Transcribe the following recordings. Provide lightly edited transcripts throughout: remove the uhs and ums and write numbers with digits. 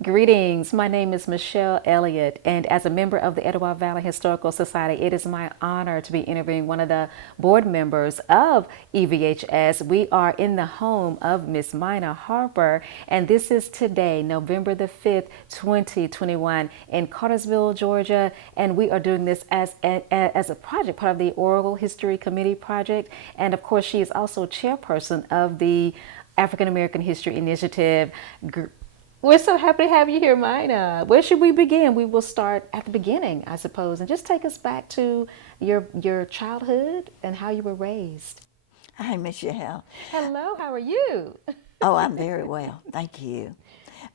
Greetings. My name is Michelle Elliot, and as a member of the Etowah Valley Historical Society, it is my honor to be interviewing one of the board members of EVHS. We are in the home of Miss Mina Harper, and this is today, November the 5th, 2021, in Cartersville, Georgia, and we are doing this as a project, part of the Oral History Committee project, and of course, she is also chairperson of the African American History Initiative. We're so happy to have you here, Mina. Where should we begin? We will start at the beginning, I suppose, and just take us back to your childhood and how you were raised. Hi, Michelle. Hello, how are you? Oh, I'm very well, thank you.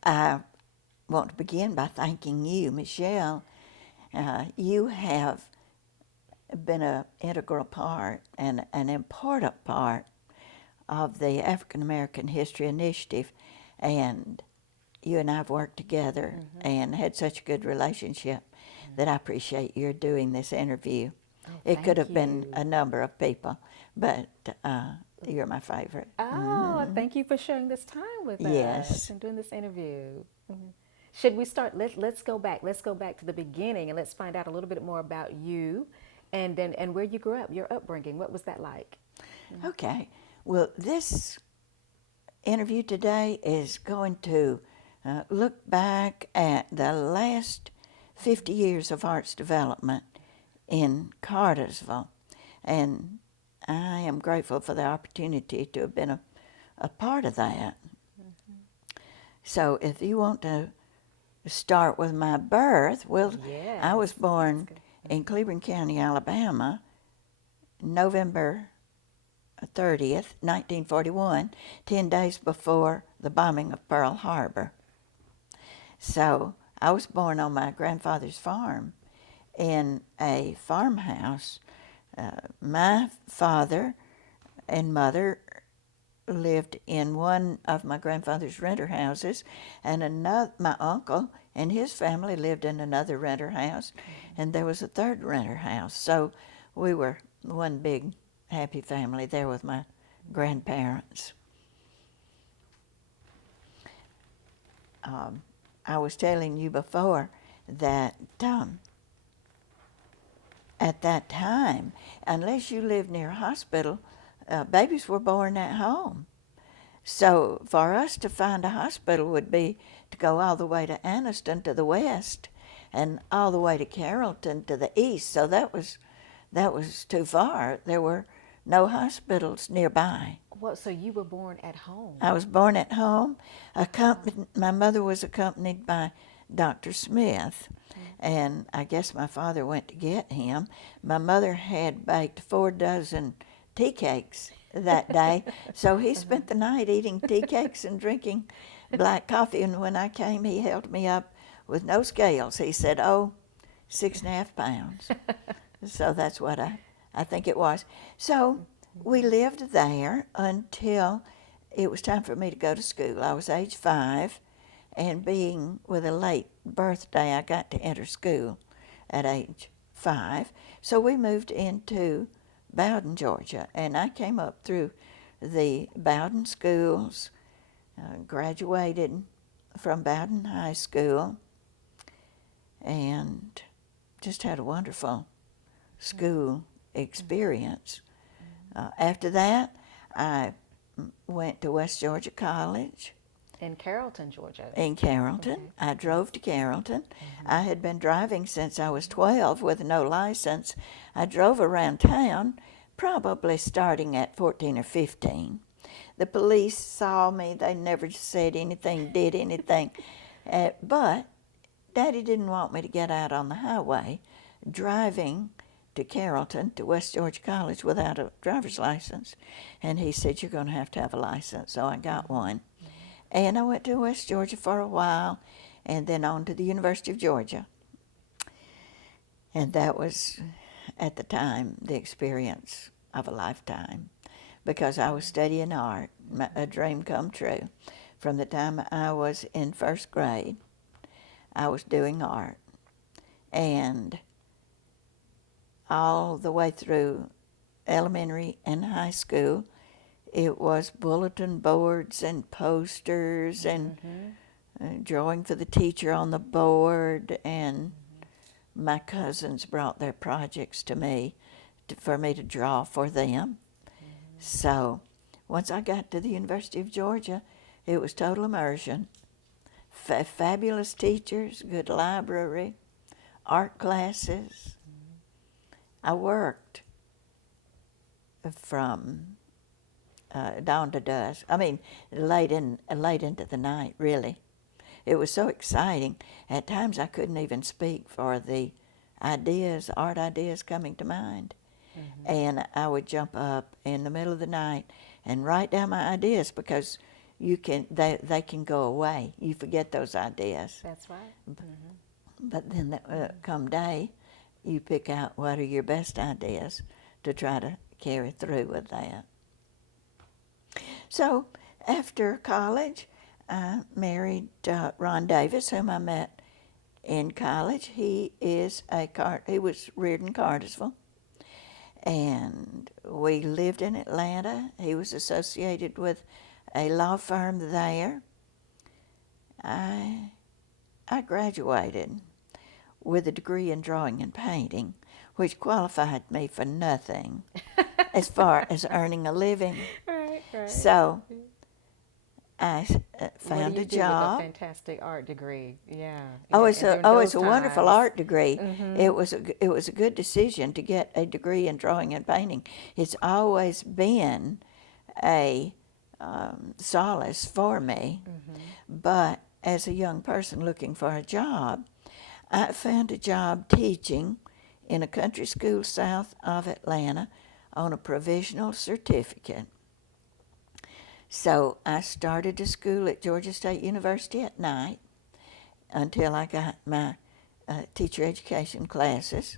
I want to begin by thanking you, Michelle. You have been an integral part and an important part of the African American History Initiative, and you and I have worked together and had such a good relationship that I appreciate your doing this interview. It could have been a number of people, but you're my favorite. Oh, thank you for sharing this time with us Yes. and doing this interview. Should we start? Let's go back. Let's go back to the beginning and let's find out a little bit more about you and where you grew up, your upbringing. What was that like? Okay. Well, this interview today is going to look back at the last 50 years of arts development in Cartersville. And I am grateful for the opportunity to have been a part of that. So if you want to start with my birth, well, I was born in Cleveland County, Alabama, November 30th, 1941, 10 days before the bombing of Pearl Harbor. So I was born on my grandfather's farm in a farmhouse. My father and mother lived in one of my grandfather's renter houses, and my uncle and his family lived in another renter house, and there was a third renter house. So we were one big happy family there with my grandparents. I was telling you before that at that time, unless you lived near a hospital, babies were born at home. So for us to find a hospital would be to go all the way to Anniston to the west and all the way to Carrollton to the east. So that was too far. There were no hospitals nearby. What? So you were born at home? I was born at home. My mother was accompanied by Dr. Smith, and I guess my father went to get him. My mother had baked 4 dozen tea cakes that day, so he spent the night eating tea cakes and drinking black coffee, and when I came, he held me up with no scales. He said, "Oh, 6.5 pounds." So that's what I think it was. So we lived there until it was time for me to go to school. I was age 5, and being with a late birthday, I got to enter school at age 5. So we moved into Bowden, Georgia, and I came up through the Bowden schools, graduated from Bowden High School, and just had a wonderful school experience. After that, I went to West Georgia College. In Carrollton, Georgia. In Carrollton. I drove to Carrollton. I had been driving since I was 12 with no license. I drove around town, probably starting at 14 or 15. The police saw me. They never said anything, did anything. But Daddy didn't want me to get out on the highway driving to Carrollton, to West Georgia College, without a driver's license. And he said, "You're going to have a license." So I got one. And I went to West Georgia for a while, and then on to the University of Georgia. And that was, at the time, the experience of a lifetime, because I was studying art, a dream come true. From the time I was in first grade, I was doing art. And all the way through elementary and high school, it was bulletin boards and posters and drawing for the teacher on the board, and my cousins brought their projects to me for me to draw for them. So once I got to the University of Georgia, it was total immersion. Fabulous teachers, good library, art classes. I worked from dawn to dusk. I mean, late into the night, really. It was so exciting. At times I couldn't even speak for the art ideas coming to mind. And I would jump up in the middle of the night and write down my ideas, because they can go away. You forget those ideas. That's right. But then come day, you pick out what are your best ideas to try to carry through with that. So after college, I married Ron Davis, whom I met in college. He was reared in Cartersville, and we lived in Atlanta. He was associated with a law firm there. I graduated with a degree in drawing and painting, which qualified me for nothing as far as earning a living. Right. So I found a job. With a fantastic art degree, yeah. It's a wonderful art degree. It was a good decision to get a degree in drawing and painting. It's always been a solace for me. But as a young person looking for a job, I found a job teaching in a country school south of Atlanta on a provisional certificate. So I started to school at Georgia State University at night until I got my teacher education classes.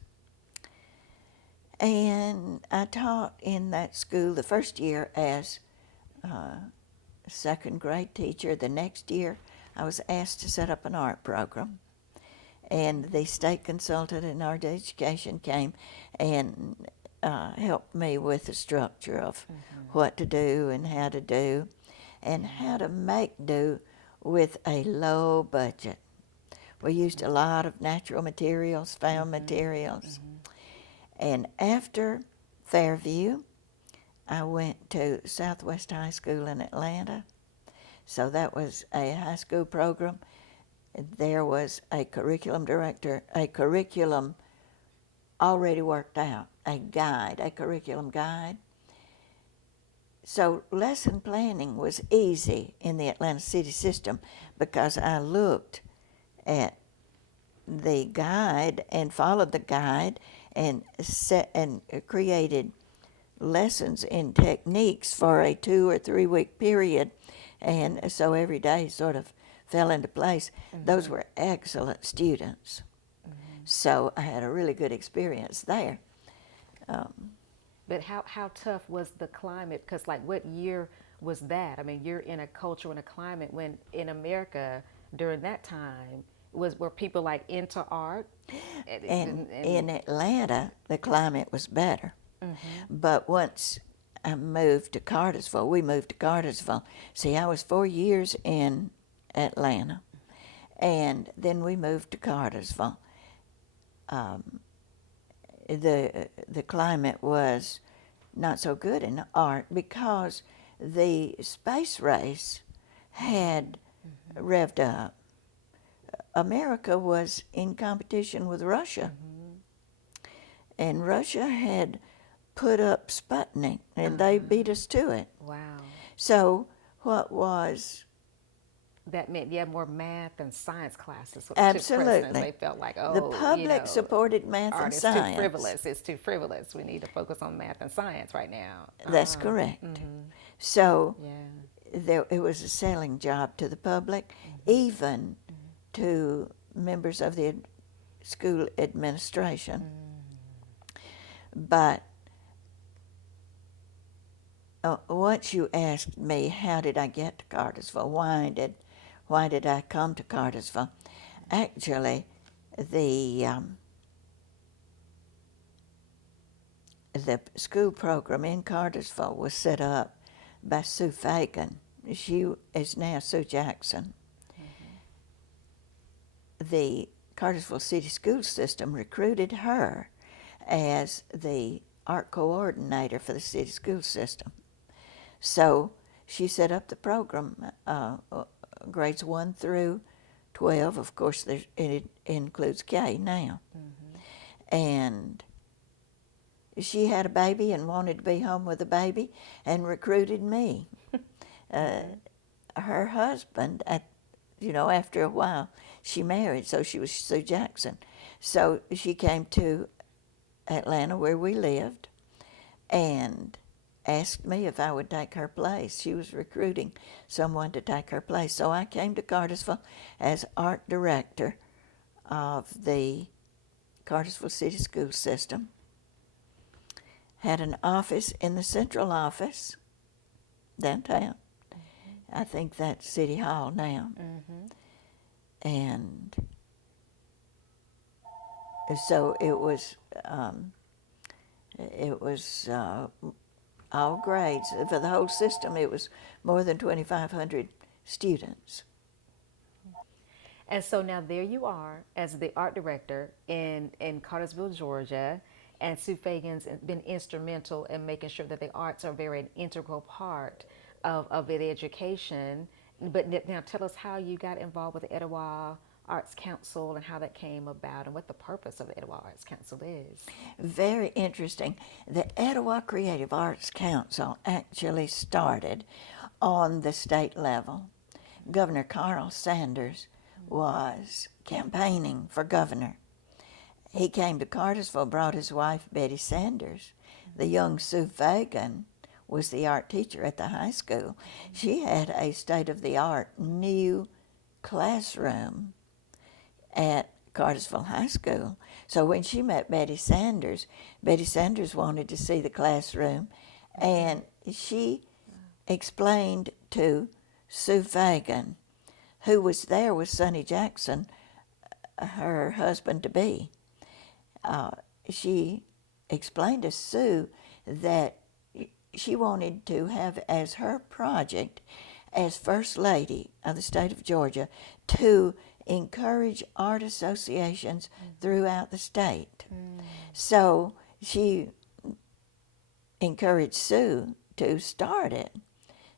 And I taught in that school the first year as a second grade teacher. The next year I was asked to set up an art program. And the state consultant in art education came and helped me with the structure of what to do and how to make do with a low budget. We used a lot of natural materials, found materials. And after Fairview, I went to Southwest High School in Atlanta. So that was a high school program. There was a curriculum director, a curriculum already worked out, a curriculum guide. So lesson planning was easy in the Atlanta City system because I looked at the guide and followed the guide and created lessons in techniques for a 2 or 3 week period. And so every day sort of fell into place. Those were excellent students. So I had a really good experience there. But how tough was the climate? Because like what year was that? I mean, you're in a culture and a climate when in America during that time were people like into art? And in Atlanta, the climate was better. But once I moved to Cartersville, we moved to Cartersville. See, I was 4 years in Atlanta, and then we moved to Cartersville. The climate was not so good in art because the space race had revved up. America was in competition with Russia, and Russia had put up Sputnik, and they beat us to it. Wow. So what was... That meant you had more math and science classes. Absolutely. They felt like, the public supported math and science. It's too frivolous. We need to focus on math and science right now. That's correct. So yeah. it was a selling job to the public, even to members of the school administration. But once you asked me, how did I get to Cartersville? Why did I come to Cartersville? Actually, the school program in Cartersville was set up by Sue Fagan. She is now Sue Jackson. the Cartersville City School System recruited her as the art coordinator for the city school system. So she set up the program, grades 1 through 12. Of course, it includes K now. And she had a baby and wanted to be home with a baby and recruited me. Her husband, after a while, she married, so she was Sue Jackson. So she came to Atlanta, where we lived, and asked me if I would take her place. She was recruiting someone to take her place. So I came to Cartersville as art director of the Cartersville City School System. Had an office in the central office downtown. I think that's City Hall now. And so it was all grades. For the whole system, it was more than 2,500 students. And so now there you are as the art director in Cartersville, Georgia, and Sue Fagan's been instrumental in making sure that the arts are very an integral part of the education. But now tell us how you got involved with the Etowah Arts Council and how that came about and what the purpose of the Etowah Arts Council is. Very interesting. The Etowah Creative Arts Council actually started on the state level. Governor Carl Sanders was campaigning for governor. He came to Cartersville, brought his wife Betty Sanders. The young Sue Fagan was the art teacher at the high school. She had a state-of-the-art new classroom at Cartersville High School. So when she met Betty Sanders wanted to see the classroom, and she explained to Sue Fagan, who was there with Sonny Jackson, her husband-to-be. She explained to Sue that she wanted to have as her project as First Lady of the state of Georgia to encourage art associations throughout the state. So she encouraged Sue to start it.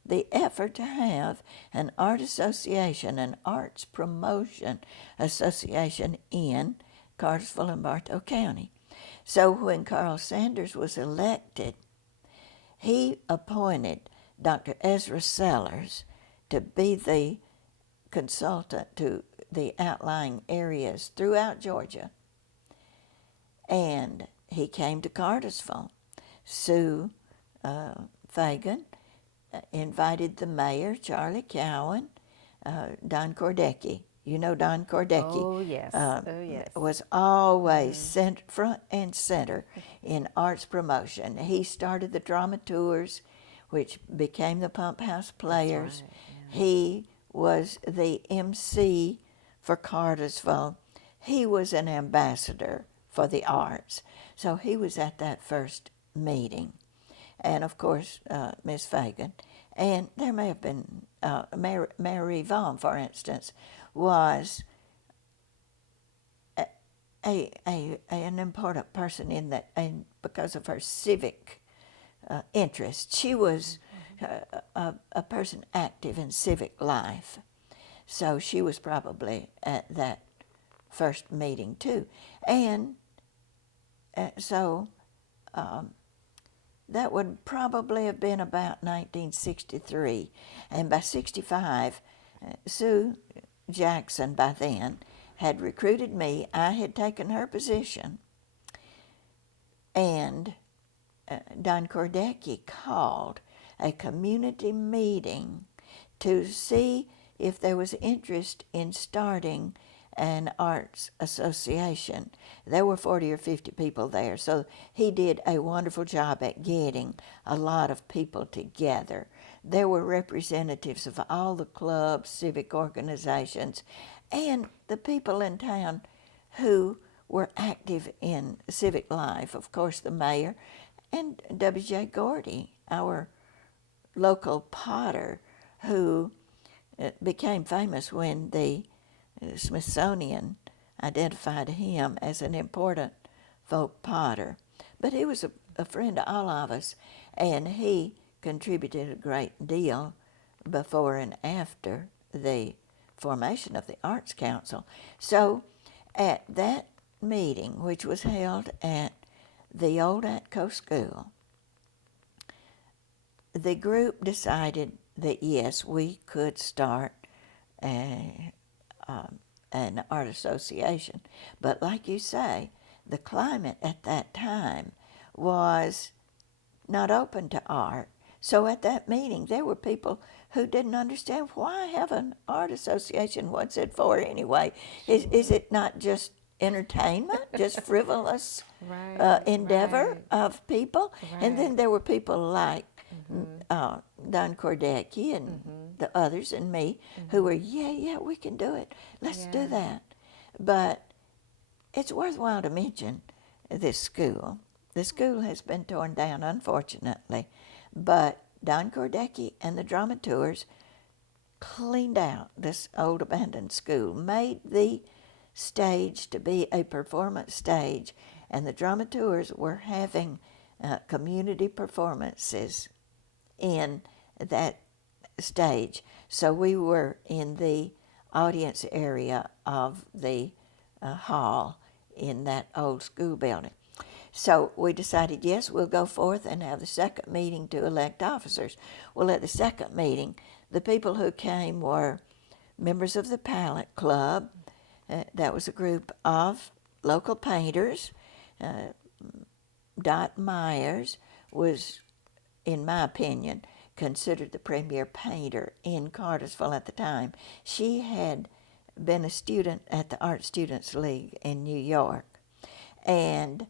The effort to have an art association, an arts promotion association in Cartersville and Bartow County. So when Carl Sanders was elected, he appointed Dr. Ezra Sellers to be the consultant to the outlying areas throughout Georgia. And he came to Cartersville. Sue Fagan invited the mayor, Charlie Cowan, Don Cordecki. You know Don Cordecki. Oh, yes. Yes. Was always front and center in arts promotion. He started the drama tours, which became the Pump House Players. Right, yeah. He was the MC for Cartersville. He was an ambassador for the arts. So he was at that first meeting. And of course, Miss Fagan. And there may have been Mary Vaughn, for instance, was an important person in that, and because of her civic interest. She was a person active in civic life, so she was probably at that first meeting too. And so that would probably have been about 1963, and by 65, Sue Jackson by then had recruited me. I had taken her position, and Don Cordecki called a community meeting to see if there was interest in starting an arts association. There were 40 or 50 people there, so he did a wonderful job at getting a lot of people together. There were representatives of all the clubs, civic organizations, and the people in town who were active in civic life. Of course, the mayor and W.J. Gordy, our local potter, who became famous when the the Smithsonian identified him as an important folk potter. But he was a friend to all of us, and he contributed a great deal before and after the formation of the Arts Council. So at that meeting, which was held at the old Atco School, the group decided that yes, we could start an art association. But like you say, the climate at that time was not open to art. So at that meeting, there were people who didn't understand, why have an art association? What's it for anyway? Is it not just entertainment, just frivolous endeavor of people? Right. And then there were people like Don Cordecki and the others and me who were, yeah, we can do it. Let's do that. But it's worthwhile to mention this school. The school has been torn down, unfortunately, but Don Cordecki and the Dramatours cleaned out this old abandoned school, made the stage to be a performance stage, and the Dramatours were having community performances in that stage. So we were in the audience area of the hall in that old school building. So we decided, yes, we'll go forth and have the second meeting to elect officers. Well, at the second meeting, the people who came were members of the Palette Club. That was a group of local painters. Dot Myers was, in my opinion, considered the premier painter in Cartersville at the time. She had been a student at the Art Students League in New York. And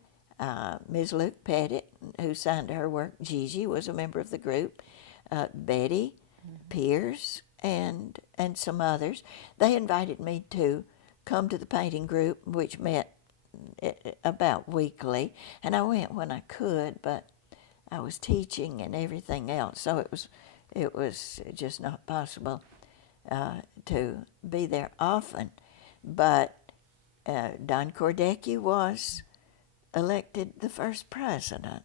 Ms. Luke Pettit, who signed her work, Gigi, was a member of the group. Betty Pierce and some others. They invited me to come to the painting group, which met about weekly, and I went when I could, but I was teaching and everything else, so it was just not possible to be there often. But Don Cordecki was elected the first president,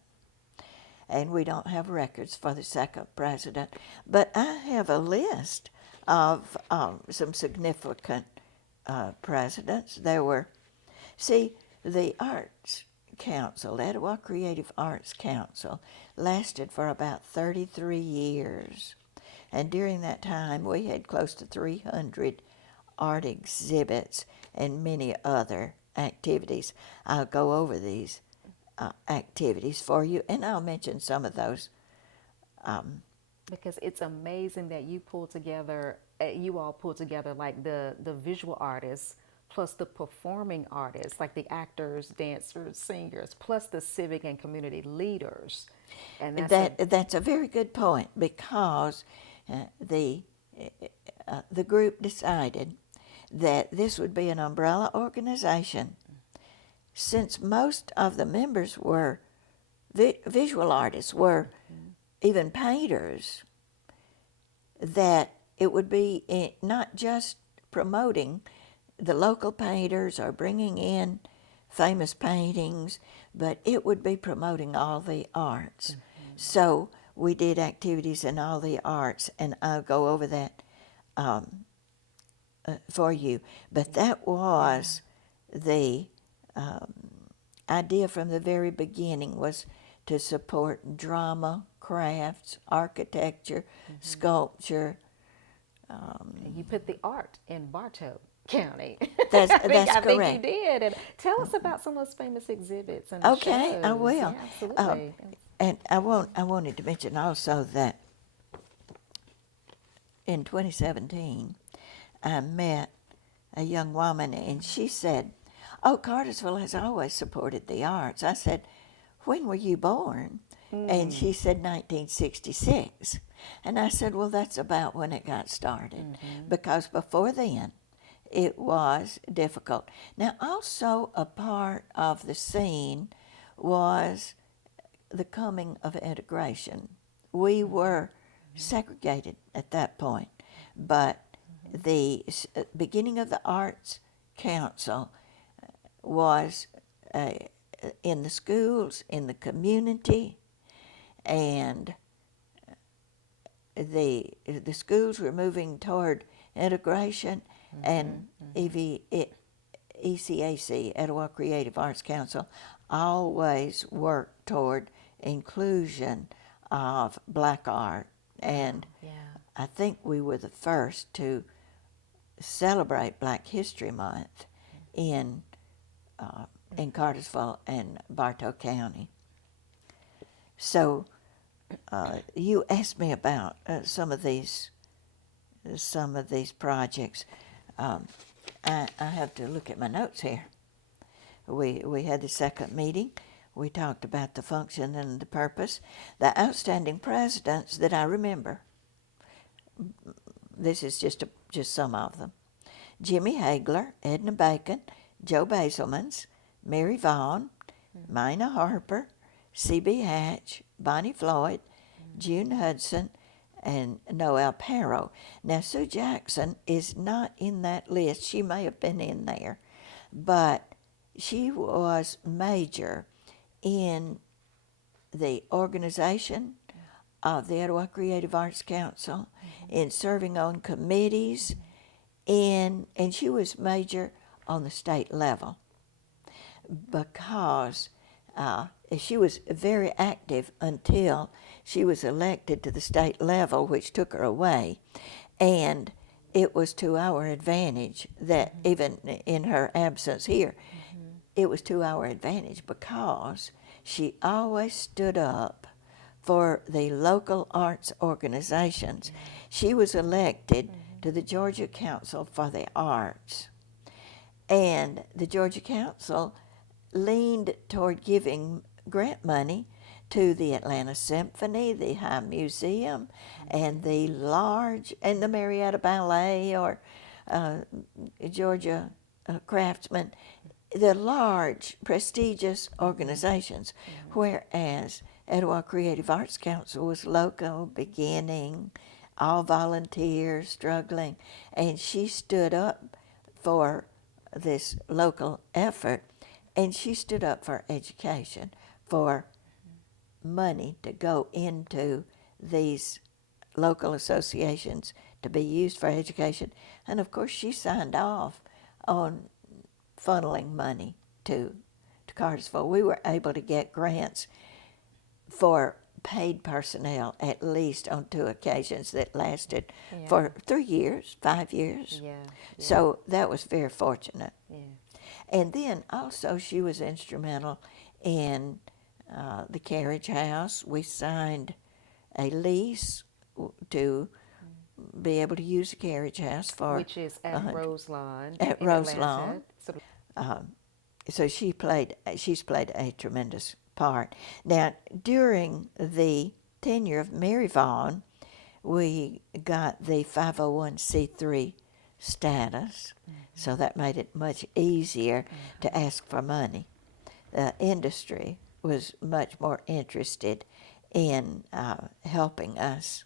and we don't have records for the second president, but I have a list of some significant presidents. There were, the Arts Council, the Etowah Creative Arts Council, lasted for about 33 years. And during that time, we had close to 300 art exhibits and many other activities. I'll go over these activities for you, and I'll mention some of those. Because it's amazing that you all pull together like the visual artists, plus the performing artists, like the actors, dancers, singers, plus the civic and community leaders. And that's a very good point, because the group decided that this would be an umbrella organization. Since most of the members were visual artists, were even painters, that it would be not just promoting the local painters or bringing in famous paintings, but it would be promoting all the arts. So we did activities in all the arts, and I'll go over that for you. But that was the idea from the very beginning, was to support drama, crafts, architecture, sculpture. You put the art in Bartow County. That's I think correct. you did. And tell us about some of those famous exhibits and Okay, shows. I will. Yeah, absolutely. And I wanted to mention also that in 2017, I met a young woman, and she said, "Oh, Cartersville has always supported the arts." I said, "When were you born?" And she said 1966. And I said, well, that's about when it got started, because before then it was difficult. Now, also a part of the scene was the coming of integration. We were segregated at that point, but The beginning of the Arts Council was in the schools, in the community, and the schools were moving toward integration, and ECAC, Etowah Creative Arts Council, always worked toward inclusion of black art. And I think we were the first to celebrate Black History Month in Cartersville and Bartow County. So you asked me about some of these projects. I have to look at my notes here. We had the second meeting. We talked about the function and the purpose. The outstanding presidents that I remember, this is just some of them: Jimmy Hagler, Edna Bacon, Joe Basilmans, Mary Vaughn, Mina Harper, C.B. Hatch, Bonnie Floyd, June Hudson, and Noel Perro. Now, Sue Jackson is not in that list. She may have been in there, but she was major in the organization of the Etowah Creative Arts Council, in serving on committees, and she was major on the state level because she was very active until she was elected to the state level, which took her away. And it was to our advantage that even in her absence here, it was to our advantage because she always stood up for the local arts organizations. She was elected to the Georgia Council for the Arts. And the Georgia Council leaned toward giving grant money to the Atlanta Symphony, the High Museum, and the Marietta Ballet, or Georgia Craftsman, the large, prestigious organizations, whereas Etowah Creative Arts Council was local, beginning, all volunteers, struggling, and she stood up for this local effort, and she stood up for education, for money to go into these local associations to be used for education. And of course she signed off on funneling money to Cartersville. We were able to get grants for paid personnel, at least on 2 occasions that lasted for 3 years, 5 years. So that was very fortunate. And then also she was instrumental in the carriage house. We signed a lease to be able to use the carriage house for, which is at Roselawn. At Roselawn. So she's played a tremendous part. Now, during the tenure of Mary Vaughn, we got the 501c3 status, so that made it much easier to ask for money. The industry was much more interested in helping us.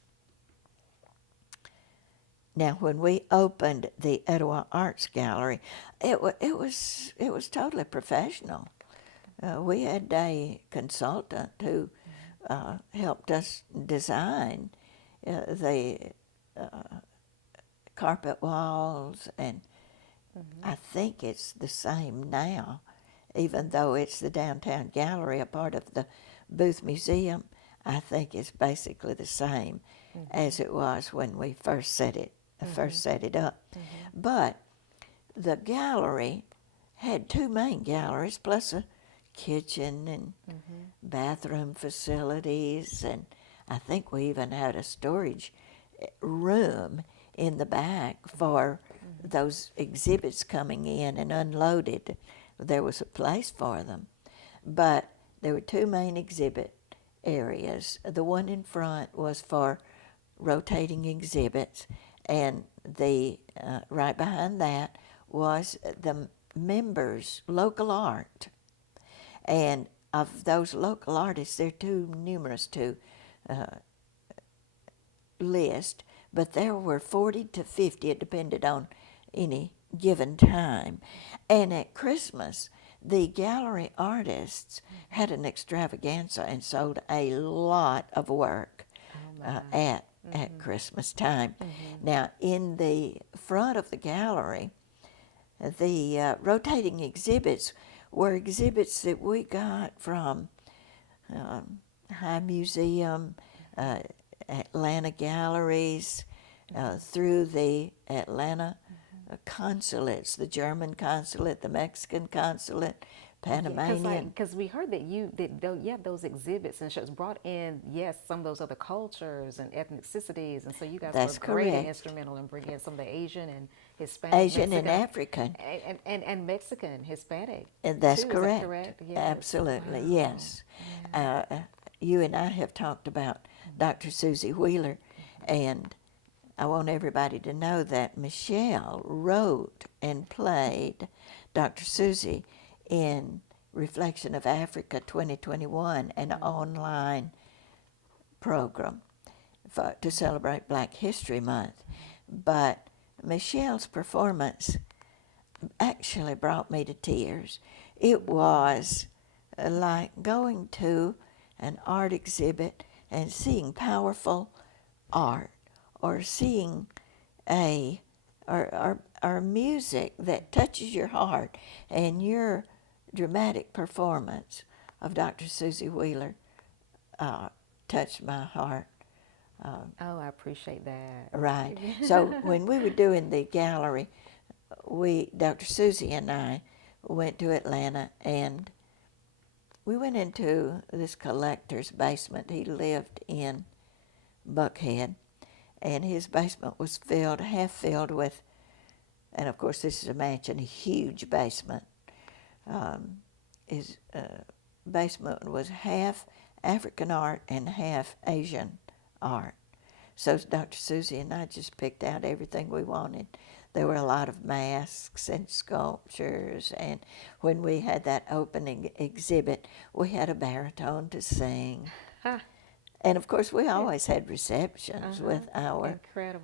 Now, when we opened the Etowah Arts Gallery, it was totally professional. We had a consultant who helped us design the carpet walls, and I think it's the same now, even though it's the downtown gallery, a part of the Booth Museum. I think it's basically the same as it was when we first set it up. But the gallery had 2 main galleries plus a kitchen and bathroom facilities, and I think we even had a storage room in the back for those exhibits coming in and unloaded. There was a place for them. But there were 2 main exhibit areas. The one in front was for rotating exhibits, and the right behind that was the members' local art. And of those local artists, they're too numerous to list, but there were 40 to 50, it depended on any given time. And at Christmas, the gallery artists had an extravaganza and sold a lot of work at Christmas time. Now, in the front of the gallery, the rotating exhibits were exhibits that we got from High Museum, Atlanta Galleries, through the Atlanta consulates, the German consulate, the Mexican consulate, Panamanian. Because we heard that those exhibits and shows brought in, some of those other cultures and ethnicities, and so you guys That's were great and correct. instrumental in bringing in some of the Asian and Hispanic, Asian Mexican, and African. and Mexican, Hispanic. And that's too. Is correct. that correct? Yes. Absolutely, Wow. yes. You and I have talked about Dr. Susie Wheeler, and I want everybody to know that Michelle wrote and played Dr. Susie in Reflection of Africa 2021, an online program to celebrate Black History Month. But Michelle's performance actually brought me to tears. It was like going to an art exhibit and seeing powerful art, or seeing or music that touches your heart, and your dramatic performance of Dr. Susie Wheeler touched my heart. Oh, I appreciate that. Right. So when we were doing the gallery, Dr. Susie and I went to Atlanta, and we went into this collector's basement. He lived in Buckhead, and his basement was half filled with, and of course this is a mansion, a huge basement. His basement was half African art and half Asian art. So Dr. Susie and I just picked out everything we wanted. There were a lot of masks and sculptures, and when we had that opening exhibit, we had a baritone to sing. And of course, we always had receptions with our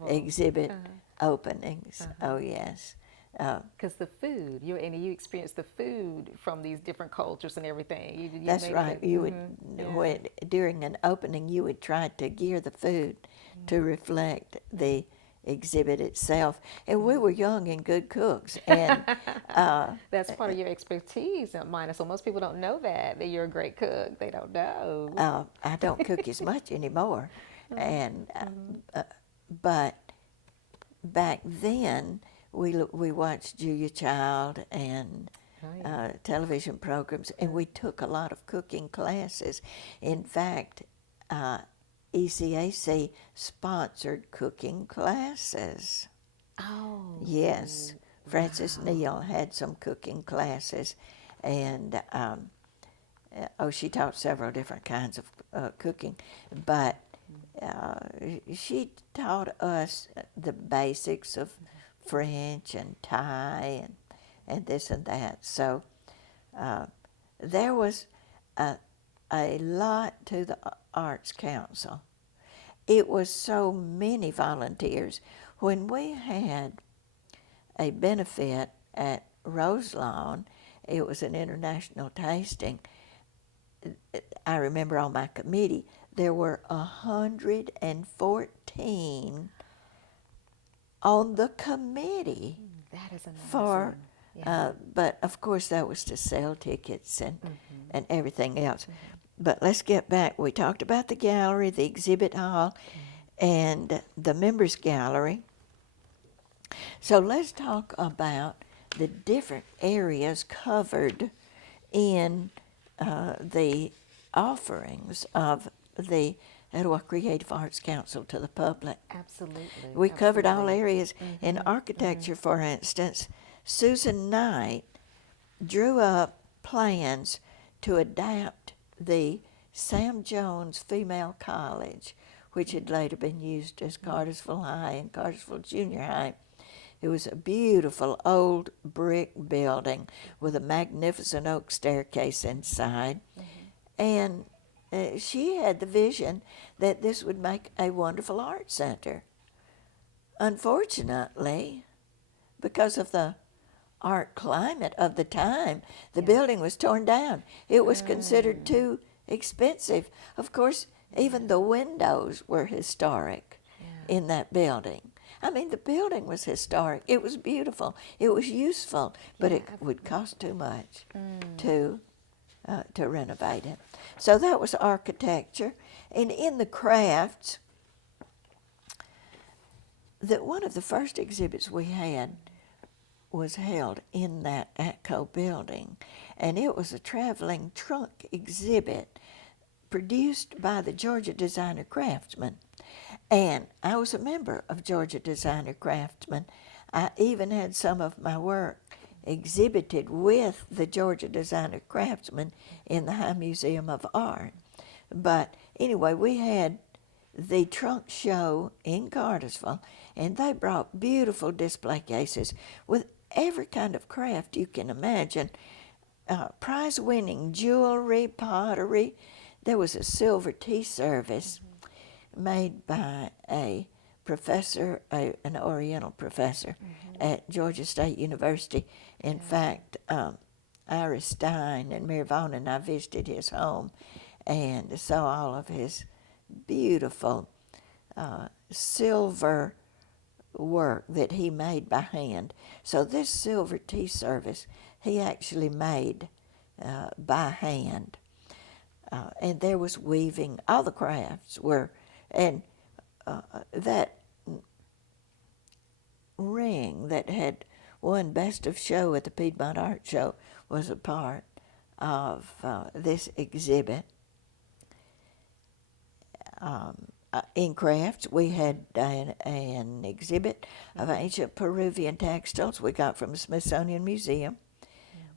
exhibit openings. Oh, yes. Because the food, you experienced the food from these different cultures and everything. You That's right. During an opening, you would try to gear the food to reflect the exhibit itself. And we were young and good cooks. And that's part of your expertise, Mina. So most people don't know that you're a great cook. They don't know. I don't cook as much anymore. And but back then, we watched Julia Child and television programs, and we took a lot of cooking classes. In fact, ECAC sponsored cooking classes. Oh. Yes. Frances Neal had some cooking classes, and she taught several different kinds of cooking, but she taught us the basics of French and Thai and this and that. So there was a lot to the Arts Council. It was so many volunteers. When we had a benefit at Roselawn, it was an international tasting. I remember on my committee, there were 114 on the committee. That is amazing. But of course that was to sell tickets and everything else. But let's get back. We talked about the gallery, the exhibit hall, and the members gallery. So let's talk about the different areas covered in the offerings of the Etowah Creative Arts Council to the public. Absolutely. We covered all areas. In architecture, for instance, Susan Knight drew up plans to adapt the Sam Jones Female College, which had later been used as Cartersville High and Cartersville Junior High. It was a beautiful old brick building with a magnificent oak staircase inside. And she had the vision that this would make a wonderful art center unfortunately, because of the art climate of the time, the Yeah. building was torn down. It was considered too expensive. Of course, even the windows were historic Yeah. in that building. I mean, the building was historic. It was beautiful. It was useful, but Yeah, it would cost too much Mm. to renovate it. So that was architecture. And in the crafts, one of the first exhibits we had was held in that ATCO building, and it was a traveling trunk exhibit produced by the Georgia Designer Craftsman. And I was a member of Georgia Designer Craftsman. I even had some of my work exhibited with the Georgia Designer Craftsman in the High Museum of Art. But anyway, we had the trunk show in Cartersville, and they brought beautiful display cases with every kind of craft you can imagine, prize-winning jewelry, pottery. There was a silver tea service made by a professor, an Oriental professor at Georgia State University. In fact, Iris Stein and Mary Vaughn and I visited his home and saw all of his beautiful silver work that he made by hand. So this silver tea service he actually made by hand. And there was weaving. All the crafts were, and that ring that had won Best of Show at the Piedmont Art Show was a part of this exhibit. In crafts, we had an exhibit of ancient Peruvian textiles we got from the Smithsonian Museum.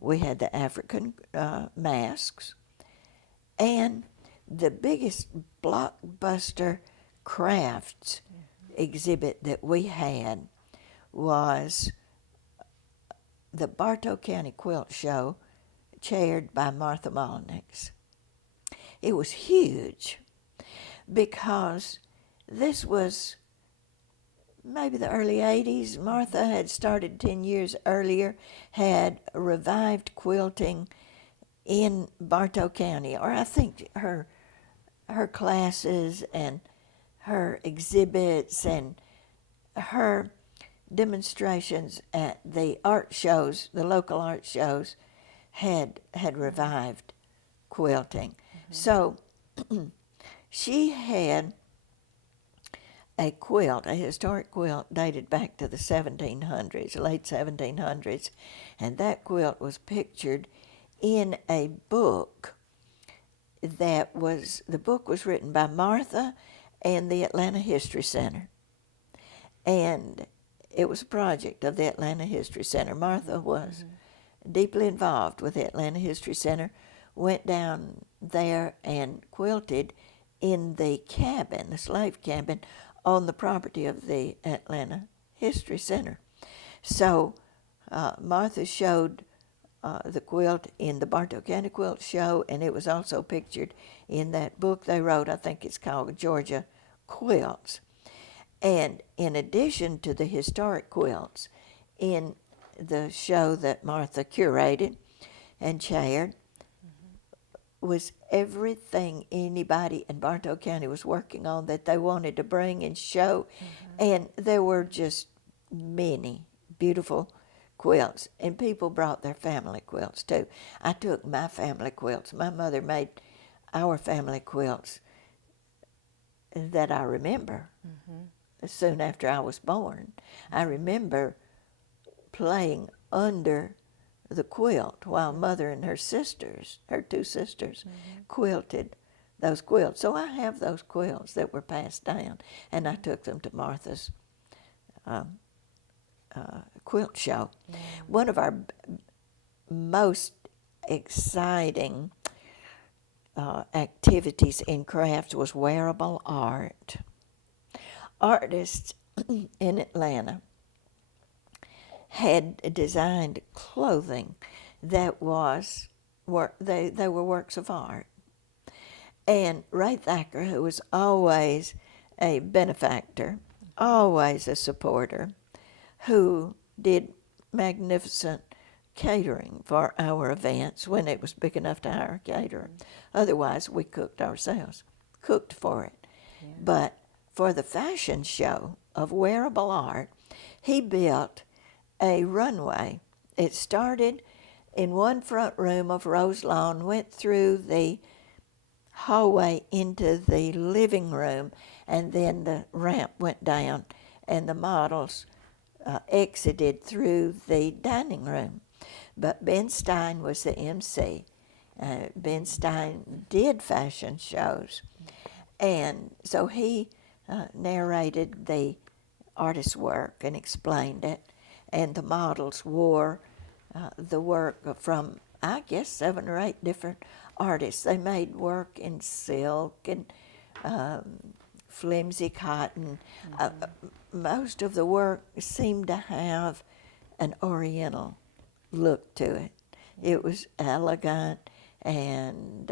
We had the African masks. And the biggest blockbuster crafts exhibit that we had was the Bartow County Quilt Show, chaired by Martha Malnix. It was huge because this was maybe the early 80s. Martha had started 10 years earlier, had revived quilting in Bartow County, or I think her classes and her exhibits and her demonstrations at the art shows, the local art shows, had revived quilting. So she had a quilt, a historic quilt dated back to the 1700s, late 1700s, and that quilt was pictured in a book the book was written by Martha and the Atlanta History Center. And it was a project of the Atlanta History Center. Martha was deeply involved with the Atlanta History Center, went down there and quilted in the cabin, the slave cabin, on the property of the Atlanta History Center. So Martha showed the quilt in the Bartow County Quilt Show, and it was also pictured in that book they wrote. I think it's called Georgia Quilts. And in addition to the historic quilts, in the show that Martha curated and chaired was everything anybody in Bartow County was working on that they wanted to bring and show. And there were just many beautiful quilts, and people brought their family quilts too. I took my family quilts. My mother made our family quilts that I remember soon after I was born. I remember playing under the quilt while Mother and her sisters, her two sisters, quilted those quilts. So I have those quilts that were passed down, and I took them to Martha's quilt show. One of our most exciting activities in crafts was wearable art. Artists in Atlanta had designed clothing that was they were works of art. And Ray Thacker, who was always a benefactor always a supporter, who did magnificent catering for our events when it was big enough to hire a caterer. Otherwise, we cooked ourselves, cooked for it. Yeah. But for the fashion show of Wearable Art, he built a runway. It started in one front room of Roselawn, went through the hallway into the living room, and then the ramp went down, and the models exited through the dining room. But Ben Stein was the MC. Ben Stein did fashion shows, and so he narrated the artist's work and explained it, and the models wore the work from, I guess, 7 or 8 different artists. They made work in silk and flimsy cotton. Most of the work seemed to have an oriental look to it. It was elegant and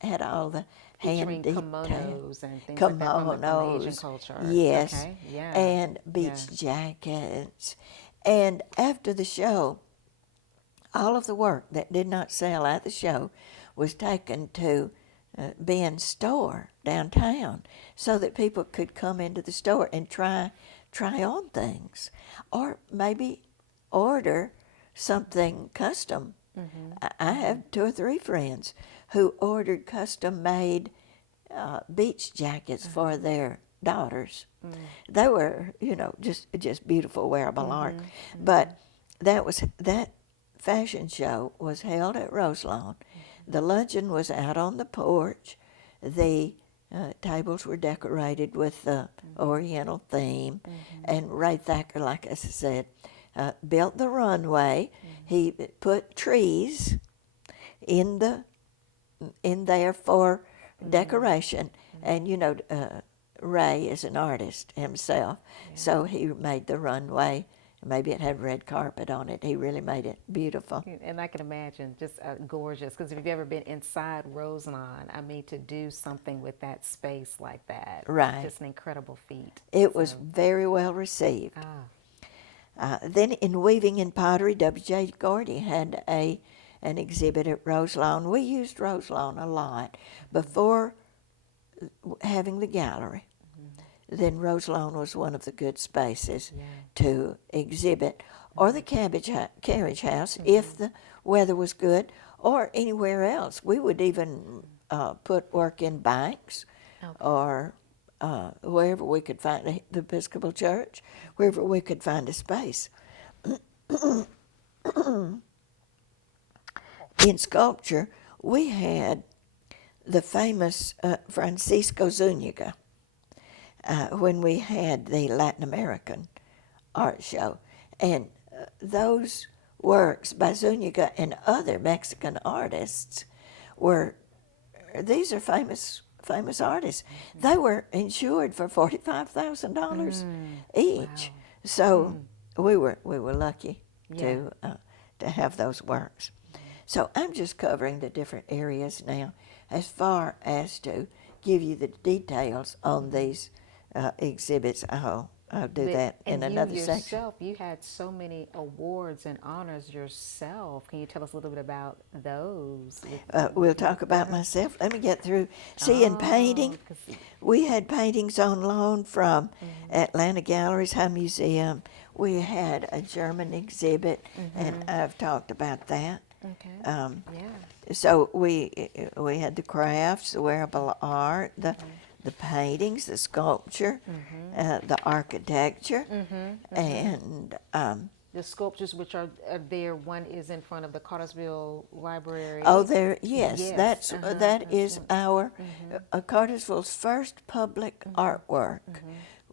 had all the hand detail. Kimonos and things like that from the Asian culture. Yes, okay. Yeah. and beach jackets. And after the show, all of the work that did not sell at the show was taken to Ben's store downtown, so that people could come into the store and try on things, or maybe order something custom. I have 2 or 3 friends who ordered custom-made beach jackets for their daughters. They were, just beautiful wearable art. But that fashion show was held at Roselawn. The luncheon was out on the porch. The tables were decorated with the Oriental theme, and Ray Thacker, like I said, built the runway. He put trees in there for decoration, and Ray is an artist himself, so he made the runway. Maybe it had red carpet on it. He really made it beautiful. And I can imagine, just gorgeous, because if you've ever been inside Roselawn, I mean, to do something with that space like that, Right. just an incredible feat. It was very well received. Then in weaving and pottery, W.J. Gordy had an exhibit at Roselawn. We used Roselawn a lot before having the gallery. Then Roselawn was one of the good spaces to exhibit, or the carriage house if the weather was good, or anywhere else. We would even put work in banks, or wherever we could find the Episcopal Church, wherever we could find a space. In sculpture, we had the famous Francisco Zuniga when we had the Latin American art show. And those works by Zuniga and other Mexican artists these are famous artists. They were insured for $45,000 each. Wow. So we were lucky to have those works. So I'm just covering the different areas now, as far as to give you the details on these exhibits. I'll do that in another section. You had so many awards and honors yourself. Can you tell us a little bit about those? We'll talk about myself. Let me get through. In painting, we had paintings on loan from Atlanta Galleries, High Museum. We had a German exhibit, and I've talked about that. Okay. So we had the crafts, the wearable art, the paintings, the sculpture, the architecture, and the sculptures, which are there. One is in front of the Cartersville Library. Oh, there, yes. That is our Cartersville's first public artwork.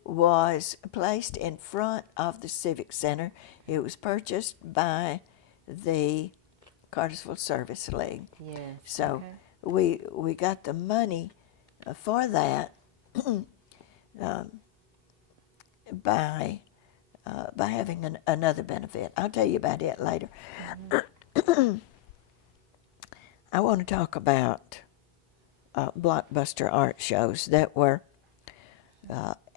Was placed in front of the Civic Center. It was purchased by the Cartersville Service League. Yes. So we got the money for that by having another benefit. I'll tell you about it later. I want to talk about blockbuster art shows that were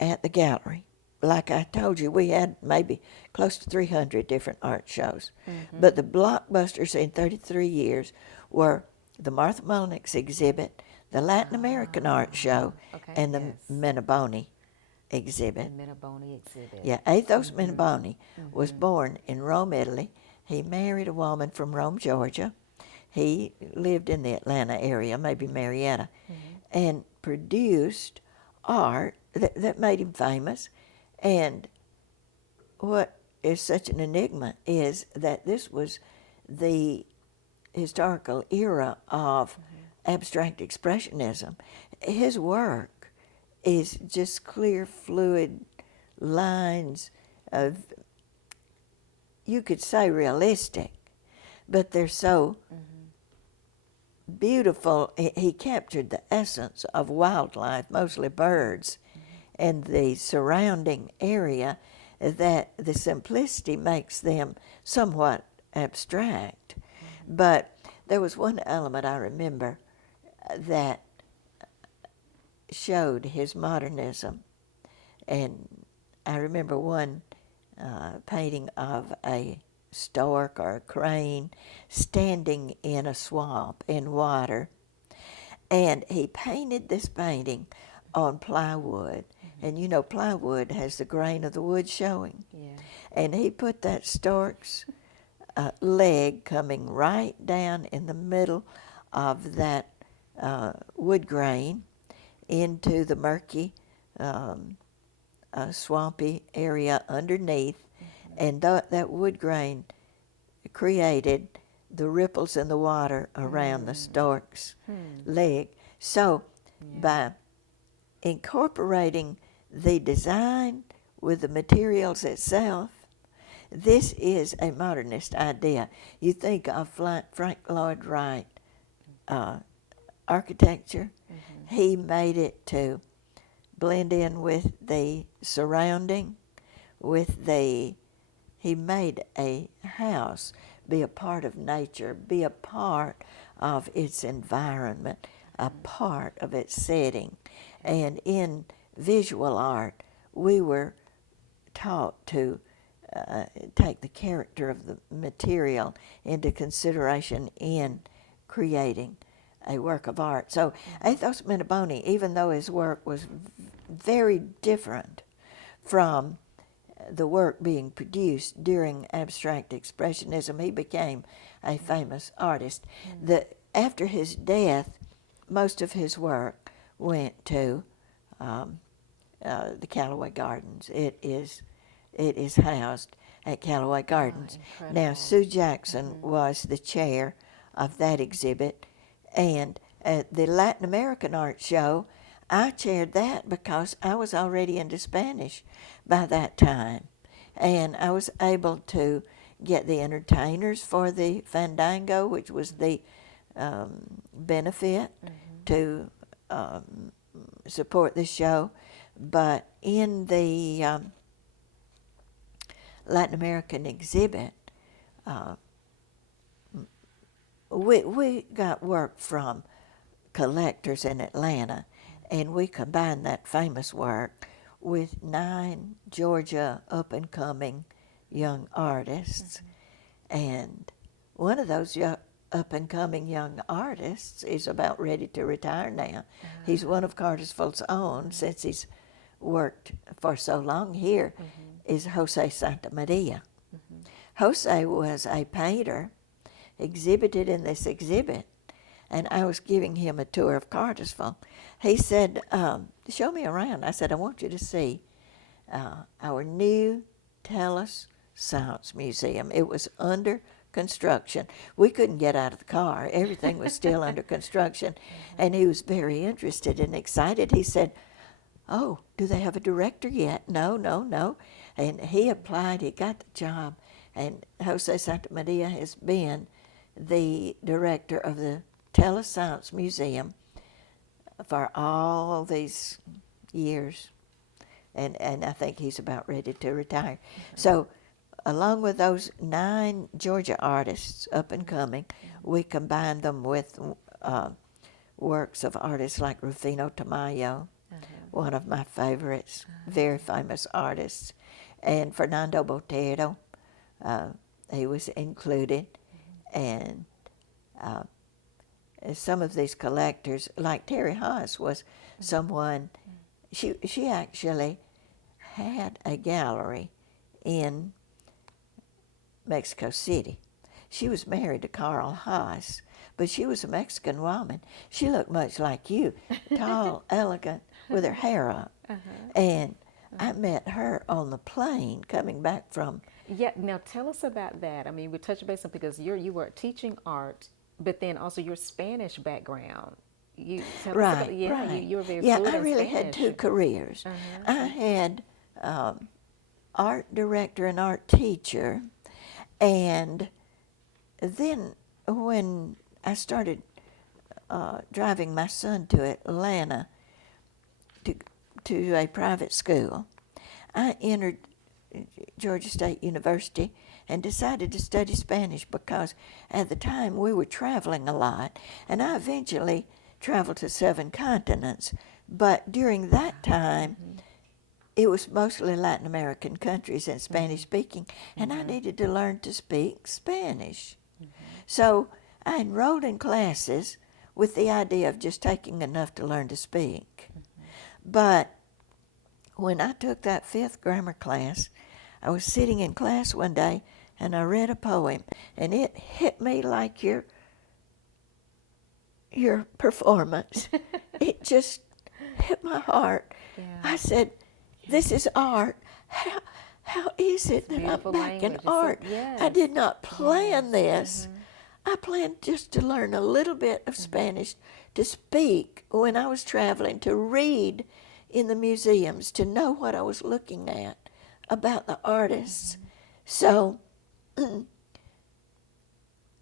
at the gallery like I told you, we had maybe close to 300 different art shows. But the blockbusters in 33 years were the Martha Malnix exhibit, the Latin American Art Show, Okay, and the yes. Minaboni exhibit. The Minaboni exhibit. Yeah, Athos Minaboni was born in Rome, Italy. He married a woman from Rome, Georgia. He lived in the Atlanta area, maybe Marietta, and produced art that made him famous. And what is such an enigma is that this was the historical era of abstract expressionism. His work is just clear, fluid lines of, you could say realistic, but they're so beautiful. He captured the essence of wildlife, mostly birds, and the surrounding area, that the simplicity makes them somewhat abstract. But there was one element I remember that showed his modernism, and I remember one painting of a stork or a crane standing in a swamp in water, and he painted this painting on plywood, and you know plywood has the grain of the wood showing, and he put that stork's leg coming right down in the middle of that wood grain into the murky swampy area underneath, and that wood grain created the ripples in the water around the stork's leg. So by incorporating the design with the materials itself, this is a modernist idea. You think of Frank Lloyd Wright architecture. He made it to blend in with the surrounding, he made a house be a part of nature, be a part of its environment, a part of its setting. And in visual art, we were taught to take the character of the material into consideration in creating a work of art. So Athos Minaboni, even though his work was very different from the work being produced during abstract expressionism, he became a famous artist. After his death, most of his work went to the Callaway Gardens. It is housed at Callaway Gardens. Now, Sue Jackson was the chair of that exhibit, and at the Latin American Art Show, I chaired that because I was already into Spanish by that time, and I was able to get the entertainers for the Fandango, which was the benefit to support the show. But in the Latin American exhibit, we got work from collectors in Atlanta, and we combined that famous work with 9 Georgia up-and-coming young artists. And one of those up-and-coming young artists is about ready to retire now. He's one of Cartersville's own, since he's worked for so long here, is Jose Santa Maria. Jose was a painter, exhibited in this exhibit, and I was giving him a tour of Cartersville. He said, show me around. I said, I want you to see our new Tellus Science Museum. It was under construction. We couldn't get out of the car. Everything was still under construction. And he was very interested and excited. He said, oh, do they have a director yet? No. And he applied, he got the job, and Jose Santa Maria has been the director of the Tellus Science Museum for all these years, and I think he's about ready to retire. So along with those 9 Georgia artists up and coming, we combined them with works of artists like Rufino Tamayo one of my favorites, very famous artists. And Fernando Botero, he was included. And some of these collectors, like Terry Haas was someone, she actually had a gallery in Mexico City. She was married to Carl Haas, but she was a Mexican woman. She looked much like you, tall, elegant, with her hair up. And I met her on the plane coming back from. Yeah, now tell us about that. I mean, we touched base on because you were teaching art, but then also your Spanish background. You tell us about, you were very fluent I in really Spanish. had two careers. I had art director and art teacher, and then when I started driving my son to Atlanta to a private school, I entered Georgia State University and decided to study Spanish because at the time we were traveling a lot, and I eventually traveled to 7 continents, but during that time it was mostly Latin American countries and Spanish speaking, and I needed to learn to speak Spanish. So I enrolled in classes with the idea of just taking enough to learn to speak. But when I took that 5th grammar class, I was sitting in class one day and I read a poem, and it hit me like your performance. It just hit my heart. Yeah. I said, this is art. How is it that I'm back in art? I did not plan this. I planned just to learn a little bit of Spanish, to speak when I was traveling, to read in the museums, to know what I was looking at about the artists. So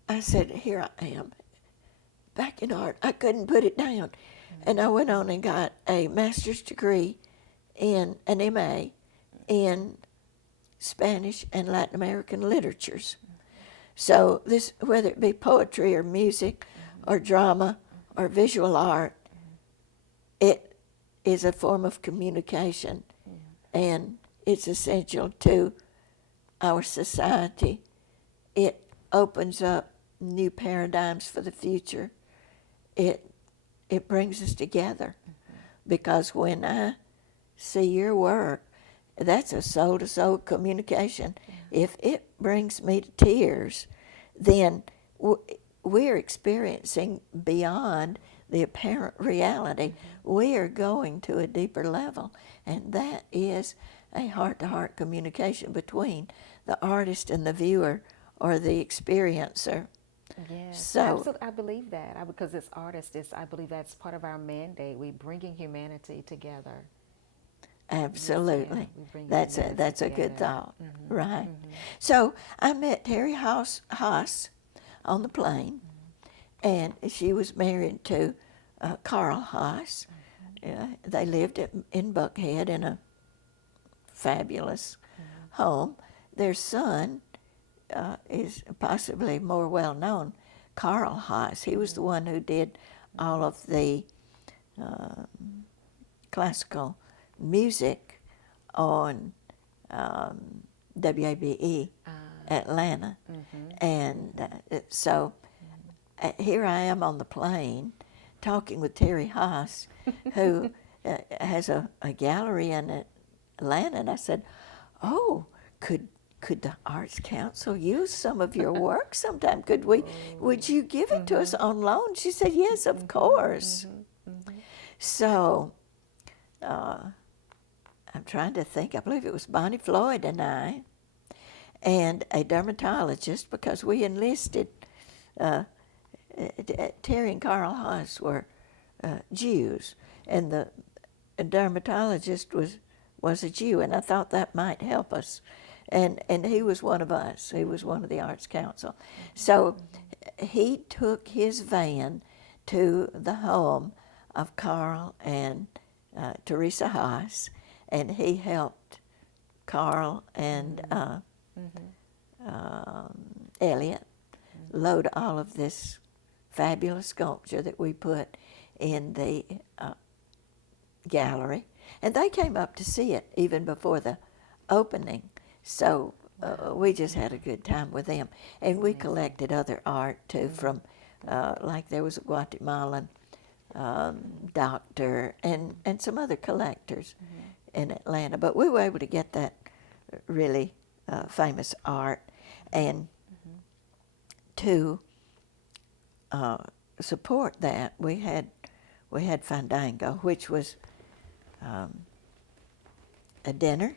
I said, here I am, back in art. I couldn't put it down. And I went on and got a master's degree in an MA in Spanish and Latin American literatures. So this, whether it be poetry or music or drama or visual art, it is a form of communication, and it's essential to our society. It opens up new paradigms for the future. It brings us together, because when I see your work, that's a soul-to-soul communication. If it brings me to tears, then we're experiencing beyond the apparent reality. We are going to a deeper level, and that is a heart-to-heart communication between the artist and the viewer or the experiencer. Yes, So, absolutely. I believe that because as artists, I believe that's part of our mandate. We're bringing humanity together. absolutely. Yeah, That's a good thought, right? So I met Terry Haas on the plane, and she was married to Carl Haas. They lived in Buckhead in a fabulous home. Their son is possibly more well known, Carl Haas. He was the one who did all of the classical music on WABE Atlanta. And so here I am on the plane talking with Terry Haas, who has a gallery in Atlanta. And I said, oh, could the Arts Council use some of your work sometime? Would you give it to us on loan? She said, yes, of course. So I'm trying to think. I believe it was Bonnie Floyd and I, and a dermatologist, because we enlisted. Terry and Carl Haas were Jews, and the dermatologist was a Jew, and I thought that might help us. And he was one of us. He was one of the Arts Council. So he took his van to the home of Carl and Teresa Haas, and he helped Carl and Elliot load all of this fabulous sculpture that we put in the gallery, and they came up to see it even before the opening. So we just had a good time with them, and we collected other art too from, like there was a Guatemalan doctor and some other collectors in Atlanta. But we were able to get that really famous art, and to support that, we had Fandango, which was a dinner,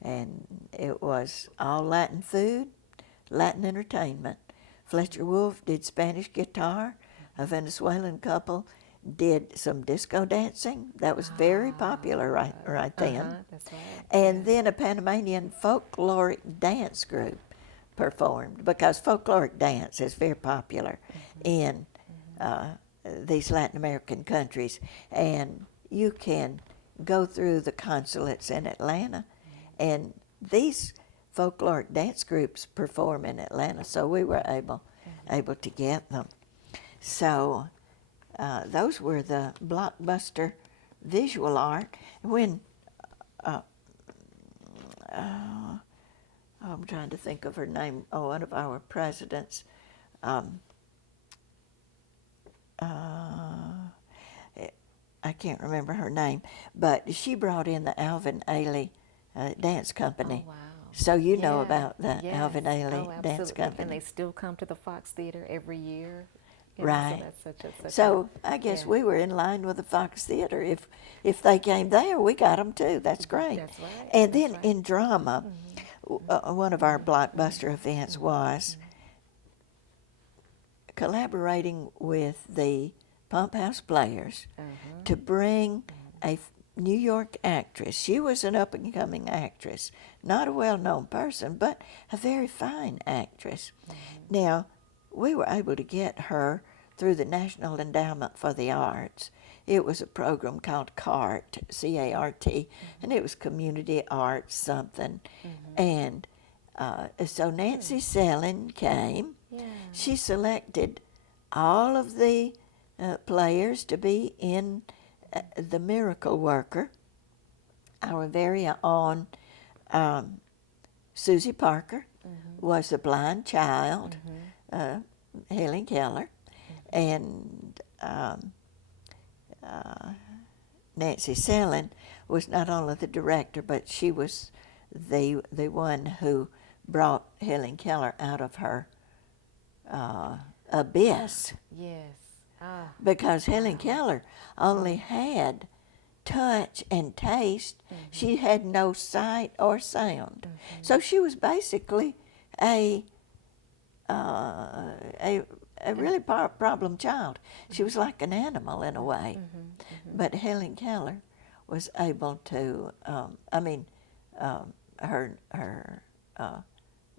and it was all Latin food, Latin entertainment. Fletcher Wolf did Spanish guitar. A Venezuelan couple did some disco dancing. That was very popular right then. That's right. And then a Panamanian folkloric dance group performed, because folkloric dance is very popular in these Latin American countries. And you can go through the consulates in Atlanta, and these folkloric dance groups perform in Atlanta, so we were able to get them. So those were the blockbuster visual art. When I'm trying to think of her name. Oh, one of our presidents. I can't remember her name, but she brought in the Alvin Ailey dance company. Oh, wow. So you know about the Alvin Ailey absolutely. dance company. And they still come to the Fox Theater every year. Right. So that's such So I guess we were in line with the Fox Theater. If they came there, we got them too. That's great. That's right. And then in drama, one of our blockbuster events was collaborating with the Pump House Players to bring a New York actress. She was an up-and-coming actress, not a well-known person, but a very fine actress. Now, we were able to get her through the National Endowment for the Arts. It was a program called CART, C-A-R-T, and it was Community Art something. And so Nancy Selin came. Yeah. She selected all of the players to be in The Miracle Worker. Our very own Susie Parker was the blind child, Helen Keller, and Nancy Selin was not only the director, but she was the one who brought Helen Keller out of her abyss. Yes. Because Helen Keller only had touch and taste. She had no sight or sound. So she was basically a really problem child. She was like an animal in a way. But Helen Keller was able to, her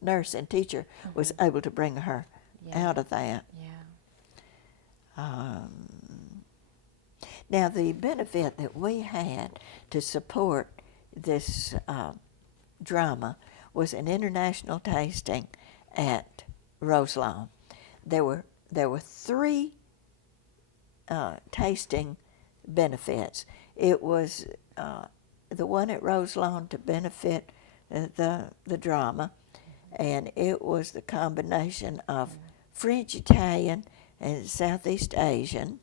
nurse and teacher was able to bring her out of that. Now, the benefit that we had to support this drama was an international tasting at Roselawn. There were 3 tasting benefits. It was the one at Roselawn to benefit the drama, and it was the combination of French, Italian, and Southeast Asian.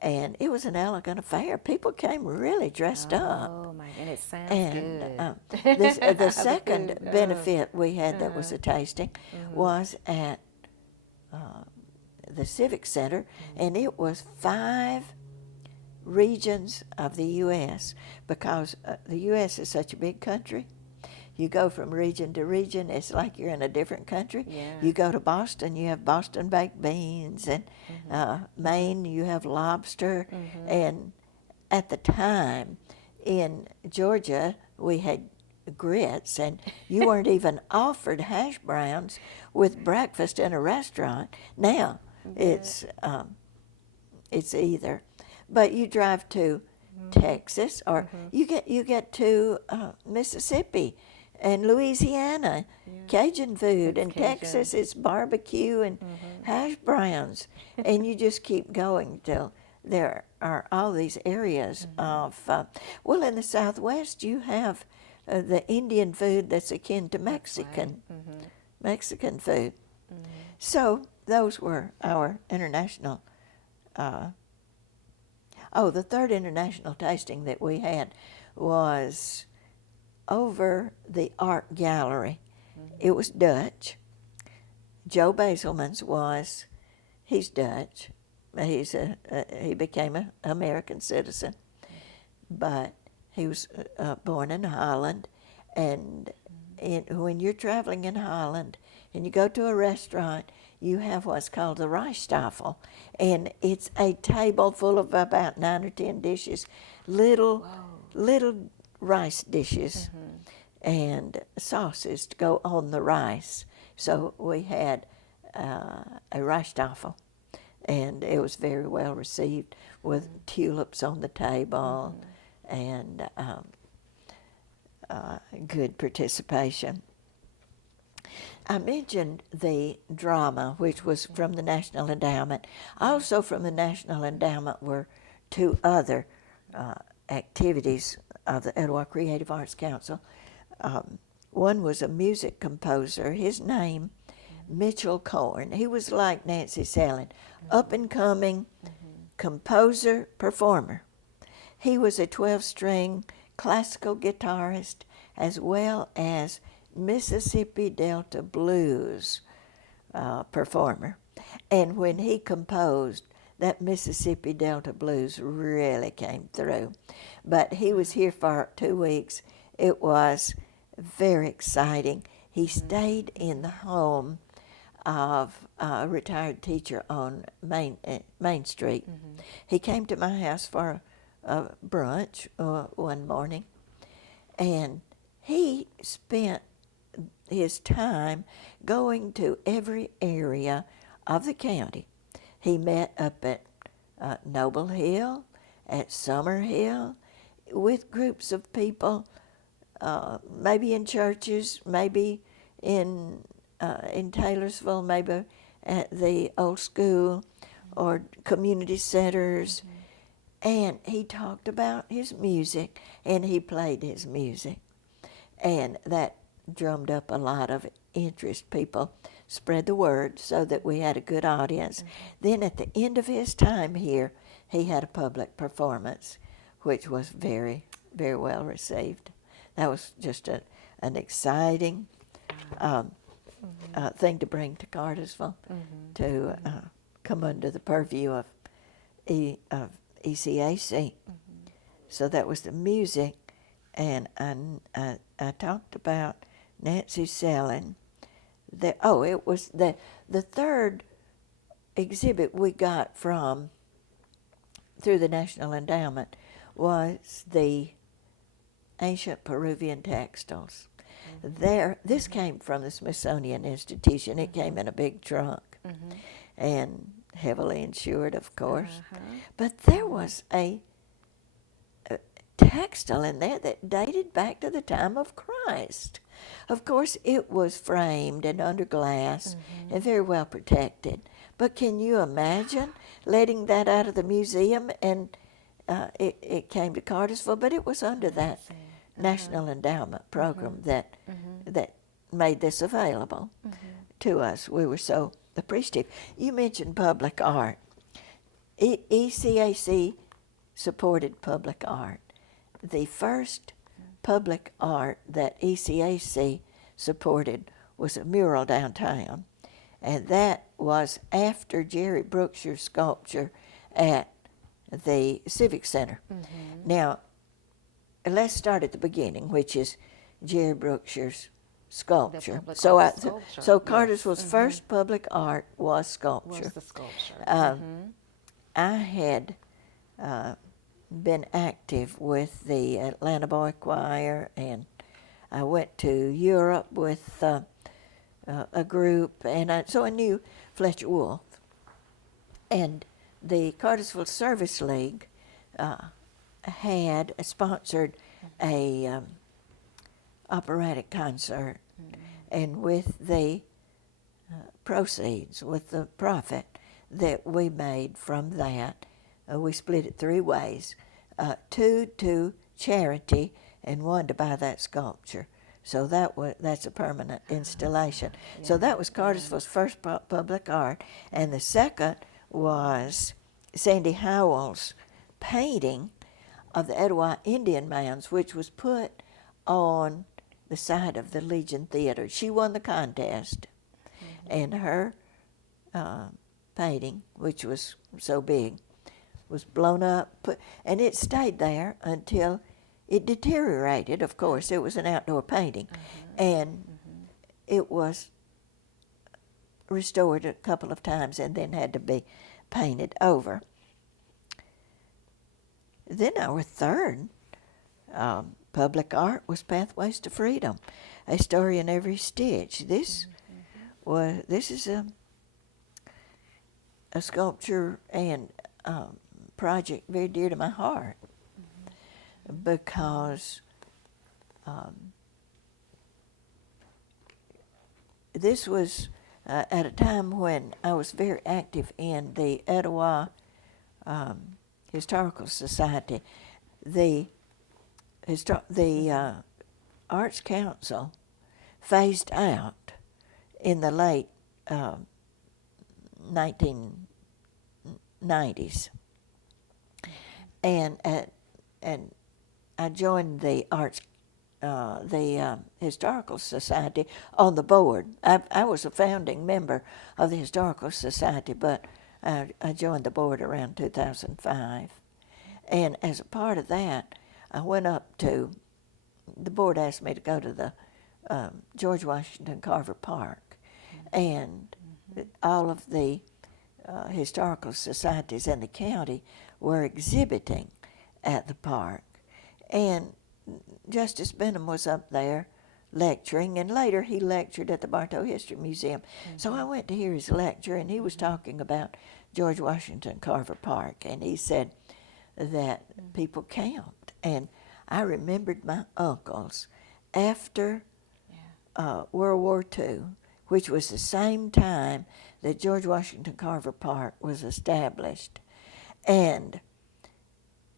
And it was an elegant affair. People came really dressed up. Oh my, and it sounds good. The second benefit we had that was a tasting was at the Civic Center, and it was 5 regions of the U.S. because the U.S. is such a big country. You go from region to region, it's like you're in a different country. You go to Boston, you have Boston baked beans, and Maine, you have lobster. And at the time in Georgia, we had grits, and you weren't even offered hash browns with breakfast in a restaurant. Now it's either, but you drive to Texas, or you get to Mississippi and Louisiana, Cajun food, and Cajun. Texas it's barbecue and hash browns, and you just keep going till there are all these areas of, well, in the Southwest, you have the Indian food that's akin to Mexican, Mexican food. So those were our international. The third international tasting that we had was over the art gallery. It was Dutch. Joe Basilman's was, he's Dutch. He became an American citizen, but he was born in Holland. And when you're traveling in Holland and you go to a restaurant, you have what's called the Rijsttafel, and it's a table full of about 9 or 10 dishes, little rice dishes, and sauces to go on the rice. So we had a Rijsttafel, and it was very well received with tulips on the table and good participation. I mentioned the drama, which was from the National Endowment. Also from the National Endowment were 2 other activities of the Etowah Creative Arts Council. One was a music composer. His name, Mitchell Corn. He was like Nancy Sellen, up-and-coming composer, performer. He was a 12-string classical guitarist as well as Mississippi Delta blues performer. And when he composed, that Mississippi Delta blues really came through. But he was here for 2 weeks. It was very exciting. He stayed in the home of a retired teacher on Main Street. He came to my house for a brunch one morning, and he spent his time going to every area of the county. He met up at Noble Hill, at Summer Hill, with groups of people, maybe in churches, maybe in Taylorsville, maybe at the old school or community centers. And he talked about his music, and he played his music. And that drummed up a lot of interest. People spread the word so that we had a good audience. Then at the end of his time here, he had a public performance, which was very, very well received. That was just an exciting thing to bring to Cartersville, to come under the purview of ECAC. So that was the music, and I talked about Nancy Sellen. It was the third exhibit we got through the National Endowment was the ancient Peruvian textiles. This came from the Smithsonian Institution. It came in a big trunk and heavily insured, of course. But there was a textile in there that dated back to the time of Christ. Of course, it was framed and under glass and very well protected. But can you imagine letting that out of the museum and it came to Cartersville? But it was under that National Endowment program that made this available to us. We were so appreciative. You mentioned public art. ECAC supported public art. The first public art that ECAC supported was a mural downtown, and that was after Jerry Brookshire's sculpture at the Civic Center. Now, let's start at the beginning, which is Jerry Brookshire's sculpture. So Cartersville's first public art was sculpture. Was the sculpture. I had been active with the Atlanta Boy Choir, and I went to Europe with a group, and so I knew Fletcher Wolf. And the Cartersville Service League had sponsored a operatic concert, and with the proceeds, with the profit that we made from that, we split it 3 ways, 2 to charity and 1 to buy that sculpture. So that's a permanent installation. Yeah, So that was Cartersville's first public art. And the second was Sandy Howell's painting of the Etowah Indian Mounds, which was put on the side of the Legion Theater. She won the contest, and her painting, which was so big, was blown up, and it stayed there until it deteriorated. Of course, it was an outdoor painting, and it was restored a couple of times and then had to be painted over. Then our third public art was Pathways to Freedom, A Story in Every Stitch. This is a sculpture and project very dear to my heart, because this was at a time when I was very active in the Etowah Historical Society. The Arts Council phased out in the late 1990s, and I joined the Historical Society on the board. I was a founding member of the Historical Society, but I joined the board around 2005. And as a part of that, I went up to, the board asked me to go to the George Washington Carver Park. And all of the historical societies in the county were exhibiting at the park. And Justice Benham was up there lecturing, and later he lectured at the Bartow History Museum. So I went to hear his lecture, and he was talking about George Washington Carver Park, and he said that people camped. And I remembered my uncles after World War II, which was the same time that George Washington Carver Park was established. And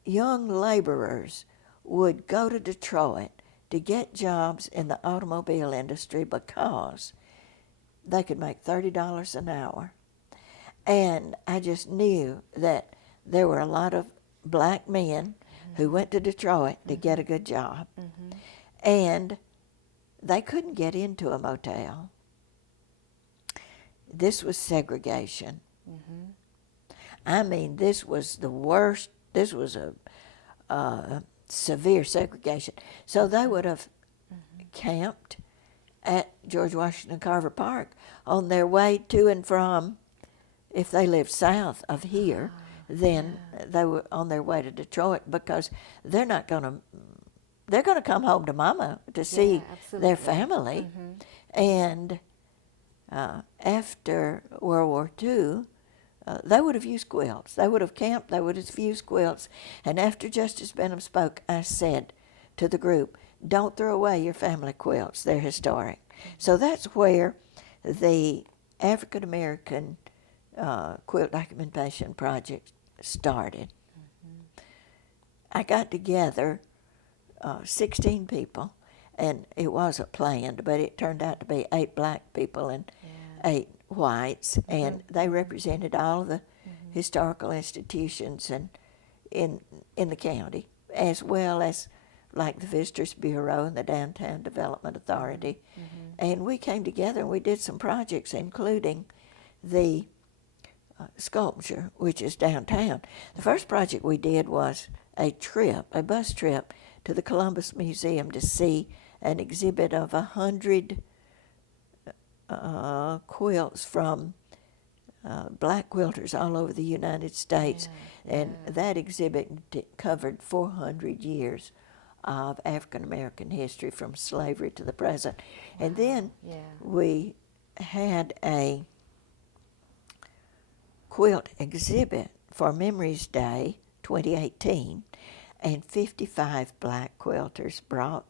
young laborers would go to Detroit to get jobs in the automobile industry because they could make $30 an hour. And I just knew that there were a lot of black men who went to Detroit to get a good job. And they couldn't get into a motel. This was segregation. I mean, this was the worst. This was a severe segregation. So they would have camped at George Washington Carver Park on their way to and from, if they lived south of here, then they were on their way to Detroit, because they're going to come home to Mama to see their family. And after World War II, they would have used quilts. They would have camped, they would have used quilts. And after Justice Benham spoke, I said to the group, don't throw away your family quilts, they're historic. So that's where the African American Quilt Documentation Project started. I got together 16 people, and it wasn't planned, but it turned out to be 8 black people and 8 whites, and they represented all of the historical institutions and in the county, as well as like the Visitors Bureau and the Downtown Development Authority. And we came together and we did some projects, including the sculpture, which is downtown. The first project we did was a bus trip to the Columbus Museum to see an exhibit of 100 quilts from black quilters all over the United States. And that exhibit covered 400 years of African American history from slavery to the present. And then we had a quilt exhibit for Memories Day 2018, and 55 black quilters brought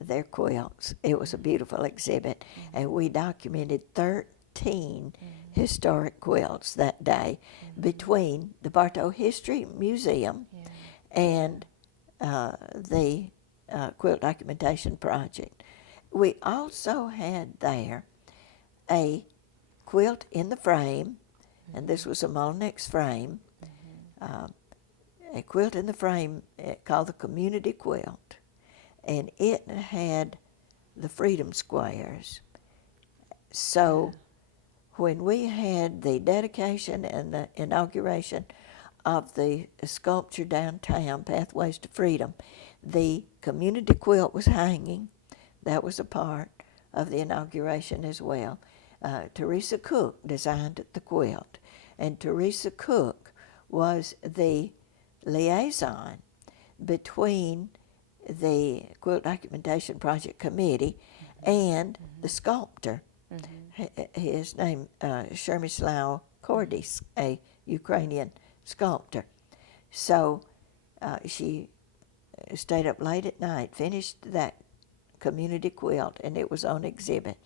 their quilts. It was a beautiful exhibit, and we documented 13 13 historic quilts that day between the Bartow History Museum and the Quilt Documentation Project. We also had there a quilt in the frame, and this was a Malnix frame, a quilt in the frame called the Community Quilt, and it had the Freedom Squares. So when we had the dedication and the inauguration of the sculpture downtown, Pathways to Freedom, the Community Quilt was hanging. That was a part of the inauguration as well. Teresa Cook designed the quilt, and Teresa Cook was the liaison between the Quilt Documentation Project Committee and the sculptor. His name, Przemysław Cordecki, a Ukrainian sculptor. So she stayed up late at night, finished that community quilt, and it was on exhibit.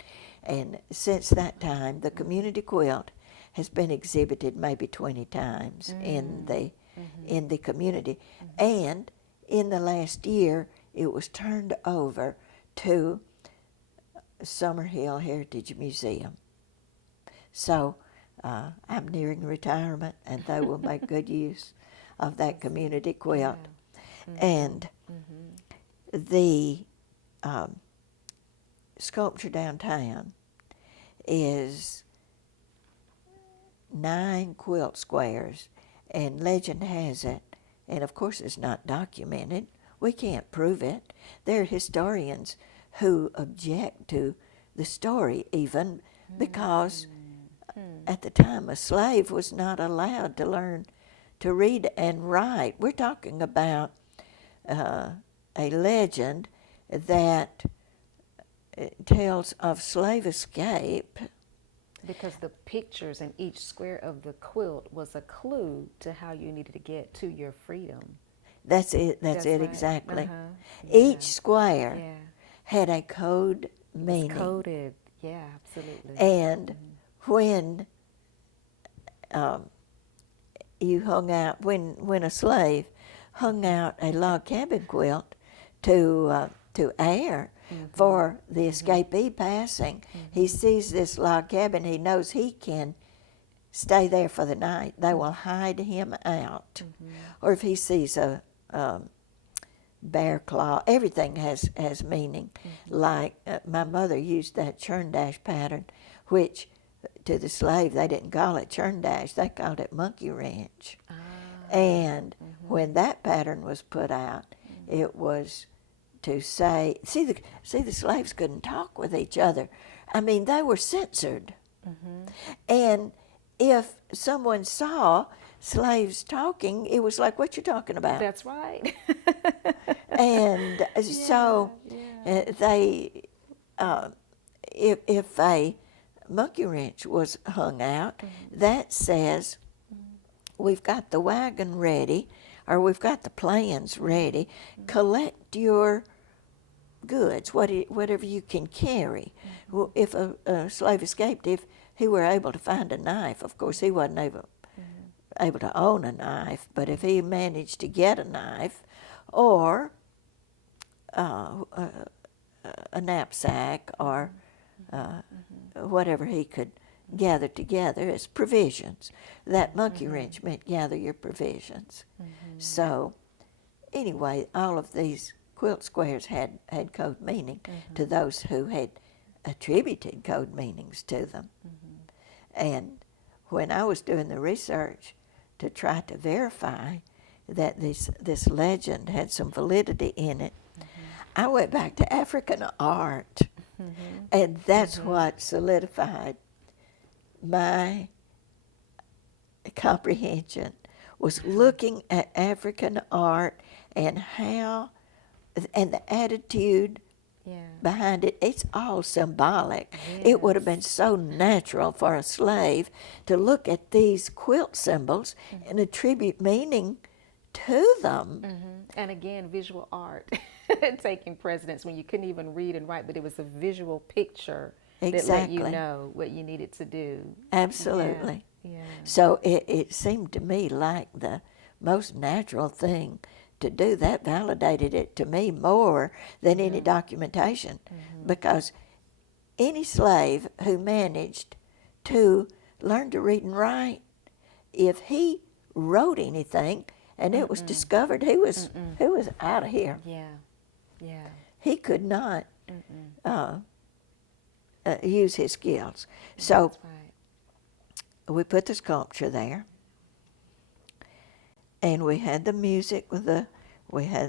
And since that time, the community quilt has been exhibited maybe 20 times in the community. And in the last year, it was turned over to Summerhill Heritage Museum. So I'm nearing retirement, and they will make good use of that community quilt. And the sculpture downtown is 9 quilt squares, and legend has it, and of course it's not documented, we can't prove it. There are historians who object to the story even because at the time a slave was not allowed to learn to read and write. We're talking about a legend that tells of slave escape. Because the pictures in each square of the quilt was a clue to how you needed to get to your freedom. That's it. That's it, right. exactly. Yeah. Each square had a code meaning. It's coded. Yeah, absolutely. And when you hung out, when a slave hung out a log cabin quilt to air for the escapee passing, he sees this log cabin. He knows he can stay there for the night. They will hide him out. Or if he sees a bear claw, everything has meaning. Like my mother used that churn dash pattern, which to the slave they didn't call it churn dash, they called it monkey wrench. And when that pattern was put out, it was to say, see the slaves couldn't talk with each other. I mean, they were censored. And if someone saw slaves talking, it was like, what you talking about? That's right. And so they, if a monkey wrench was hung out, that says we've got the wagon ready, or we've got the plans ready. Collect your goods, whatever you can carry. Well, if a slave escaped, if he were able to find a knife, of course he wasn't able to own a knife, but if he managed to get a knife or a knapsack or whatever he could gather together as provisions. That monkey wrench meant gather your provisions. So anyway, all of these quilt squares had code meaning to those who had attributed code meanings to them. And when I was doing the research to try to verify that this legend had some validity in it, I went back to African art, and that's what solidified my comprehension, was looking at African art and how, and the attitude behind it. It's all symbolic. It would have been so natural for a slave to look at these quilt symbols and attribute meaning to them. And again, visual art taking precedence when you couldn't even read and write, but it was a visual picture that let you Exactly. know what you needed to do. Absolutely. Yeah. So it seemed to me like the most natural thing to do. That validated it to me more than any documentation, because any slave who managed to learn to read and write, if he wrote anything and it was discovered, he was out of here. Yeah. Yeah. He could not use his skills. So That's right. we put the sculpture there, and we had the music with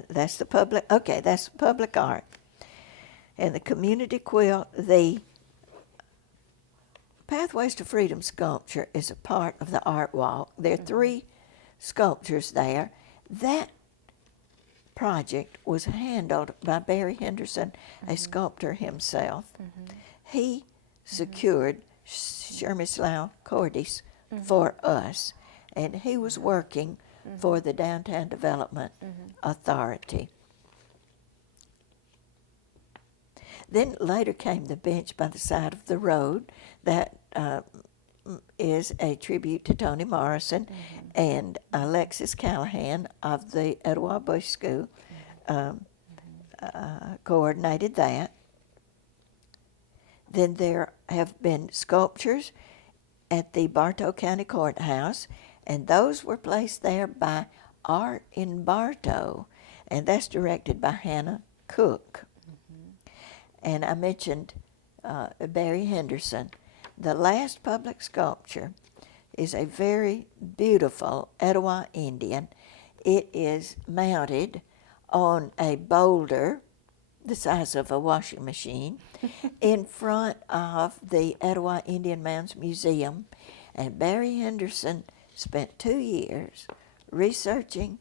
that's the public art. And the Community Quilt, the Pathways to Freedom sculpture is a part of the art walk. There are 3 sculptures there. That project was handled by Barry Henderson, a sculptor himself. He secured Shermislau Cordis for us, and he was working for the Downtown Development Authority. Then later came the bench by the side of the road. That is a tribute to Toni Morrison, and Alexis Callahan of the Etowah Bush School coordinated that. Then there have been sculptures at the Bartow County Courthouse, and those were placed there by Art in Bartow, and that's directed by Hannah Cook. And I mentioned Barry Henderson. The last public sculpture is a very beautiful Etowah Indian. It is mounted on a boulder the size of a washing machine in front of the Etowah Indian Mounds Museum. And Barry Henderson spent 2 years researching,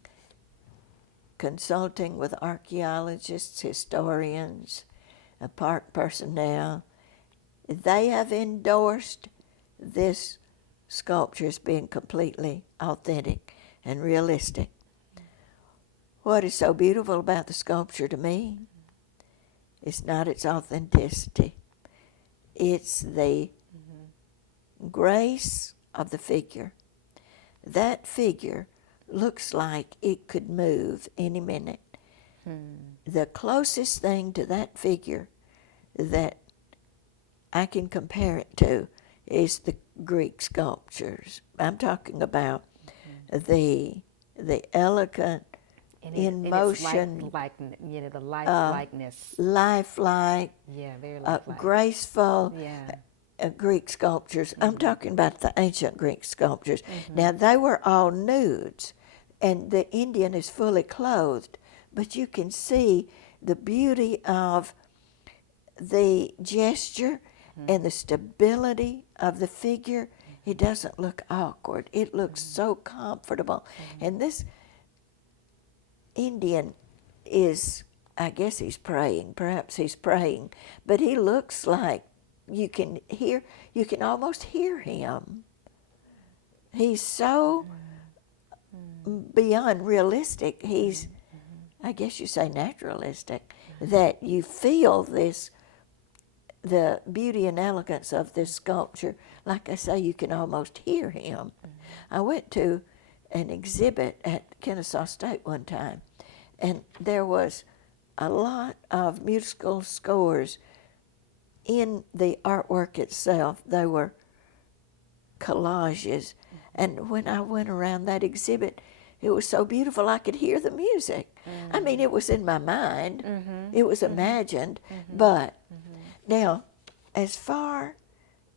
consulting with archaeologists, historians, park personnel. They have endorsed this sculpture as being completely authentic and realistic. What is so beautiful about the sculpture to me is not its authenticity. It's the grace of the figure. That figure looks like it could move any minute. The closest thing to that figure that I can compare it to is the Greek sculptures. I'm talking about the elegant, in motion, like the likeness. lifelike, Very lifelike. graceful Yeah. Greek sculptures. I'm talking about the ancient Greek sculptures. Now, they were all nudes, and the Indian is fully clothed, but you can see the beauty of the gesture and the stability of the figure. It doesn't look awkward. It looks so comfortable. And this Indian is, I guess he's praying. Perhaps he's praying. But he looks like you can almost hear him. He's so beyond realistic. He's, I guess you say naturalistic, that you feel the beauty and elegance of this sculpture. Like I say, you can almost hear him. I went to an exhibit at Kennesaw State one time, and there was a lot of musical scores in the artwork itself. They were collages, and when I went around that exhibit, it was so beautiful I could hear the music. I mean, it was in my mind, it was imagined, but now, as far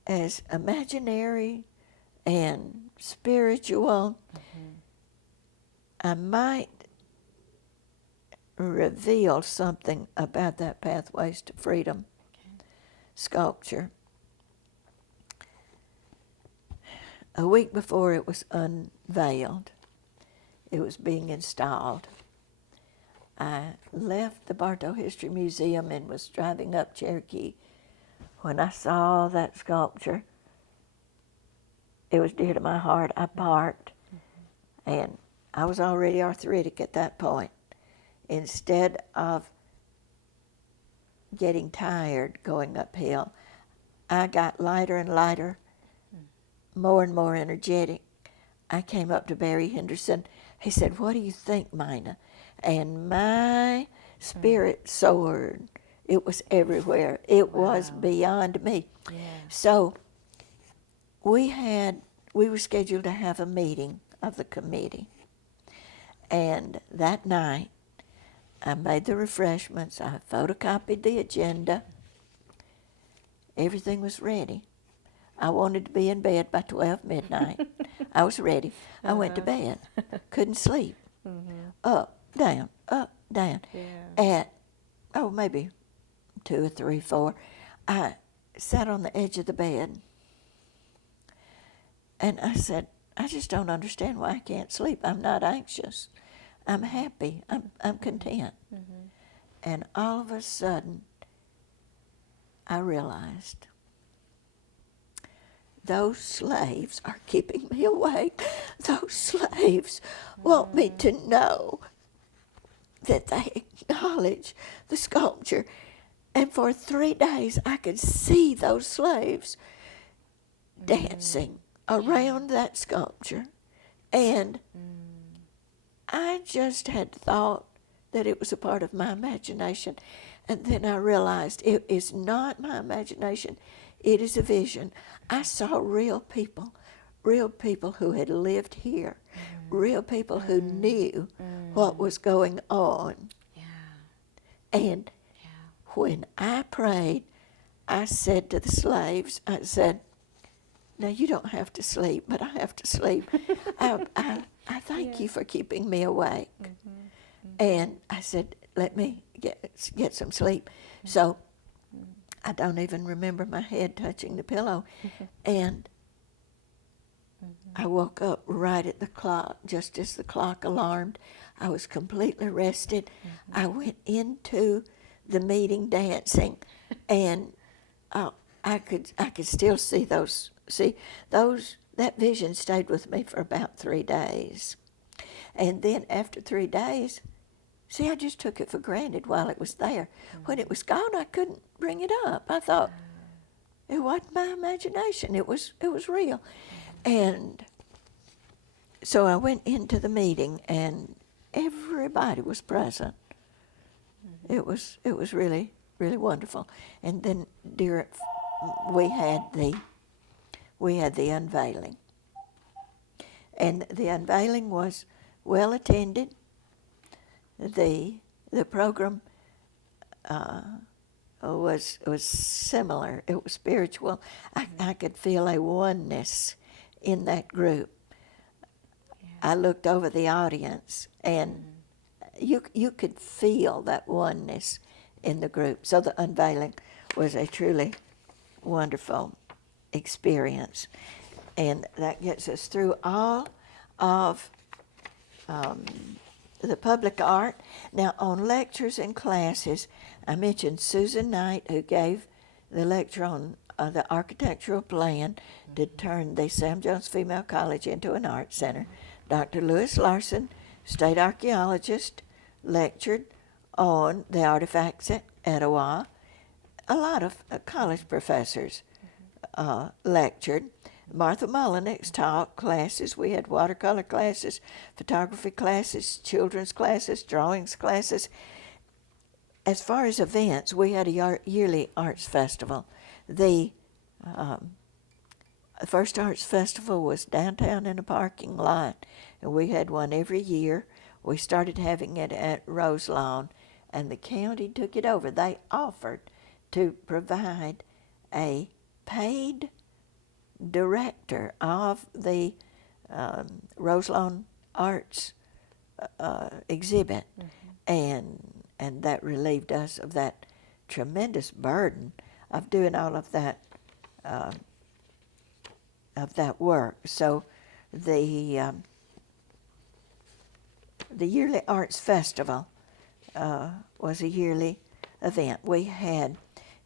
as imaginary and spiritual, I might reveal something about that Pathways to Freedom sculpture. A week before it was unveiled, it was being installed, I left the Bartow History Museum and was driving up Cherokee when I saw that sculpture. It was dear to my heart. I parked, and I was already arthritic at that point. Instead of getting tired going uphill, I got lighter and lighter, more and more energetic. I came up to Barry Henderson. He said, "What do you think, Mina?" And my spirit soared. It was everywhere. It was beyond me. Yeah. So we were scheduled to have a meeting of the committee. And that night, I made the refreshments. I photocopied the agenda. Everything was ready. I wanted to be in bed by 12 midnight. I was ready. I went to bed. Couldn't sleep. Up, down, up, down. Yeah. At, maybe 2 or 3, 4, I sat on the edge of the bed. And I said, I just don't understand why I can't sleep. I'm not anxious. I'm happy. I'm content. And all of a sudden, I realized those slaves are keeping me awake. Those slaves want me to know that they acknowledge the sculpture. And for 3 days, I could see those slaves dancing around that sculpture. And I just had thought that it was a part of my imagination. And then I realized it is not my imagination. It is a vision. I saw real people who had lived here, real people who knew what was going on. Yeah. And when I prayed, I said to the slaves, I said, "Now you don't have to sleep, but I have to sleep. I thank you for keeping me awake." And I said, "Let me get some sleep." So I don't even remember my head touching the pillow. And I woke up right at the clock, just as the clock alarmed. I was completely rested. I went into the meeting dancing, and I could still see those. That vision stayed with me for about 3 days. And then after 3 days, I just took it for granted while it was there. When it was gone, I couldn't bring it up. I thought, it wasn't my imagination. It was real. And so I went into the meeting, and everybody was present. It was really, really wonderful. And then we had the unveiling. And the unveiling was well attended. The program was similar. It was spiritual. I could feel a oneness in that group. I looked over the audience, and you could feel that oneness in the group. So the unveiling was a truly wonderful experience. And that gets us through all of the public art. Now, on lectures and classes, I mentioned Susan Knight, who gave the lecture on the architectural plan to turn the Sam Jones Female College into an art center. Dr. Lewis Larson, state archaeologist, lectured on the artifacts at Etowah. A lot of college professors lectured. Martha Malnix taught classes. We had watercolor classes, photography classes, children's classes, drawings classes. As far as events, we had a yearly arts festival. The first arts festival was downtown in a parking lot, and we had one every year. We started having it at Roselawn, and the county took it over. They offered to provide a paid director of the Roselawn Arts exhibit, and that relieved us of that tremendous burden of doing all of that work. So the yearly arts festival was a yearly event. We had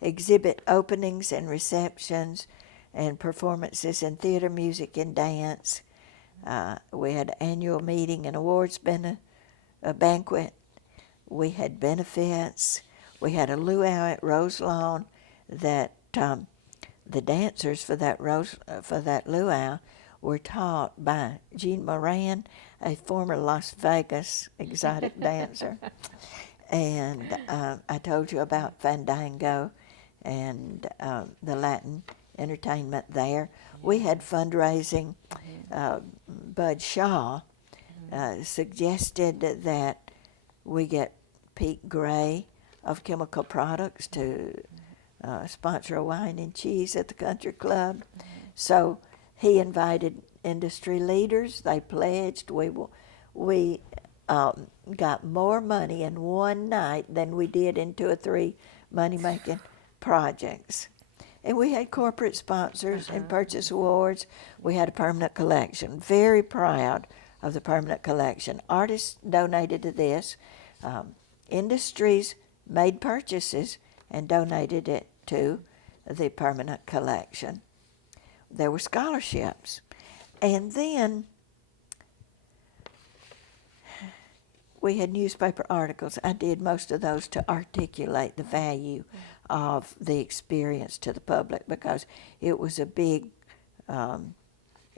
exhibit openings and receptions and performances in theater, music, and dance. We had an annual meeting and awards a banquet. We had benefits. We had a luau at Roselawn that the dancers for that luau were taught by Jean Moran, a former Las Vegas exotic dancer. And I told you about Fandango and the Latin entertainment there. We had fundraising. Bud Shaw suggested that we get Pete Gray of Chemical Products to sponsor a wine and cheese at the country club. So he invited industry leaders. They pledged. We got more money in one night than we did in 2 or 3 money-making projects. And we had corporate sponsors and purchase awards. We had a permanent collection. Very proud of the permanent collection. Artists donated to this. Industries made purchases and donated it to the permanent collection. There were scholarships. And then we had newspaper articles. I did most of those to articulate the value of the experience to the public, because it was a big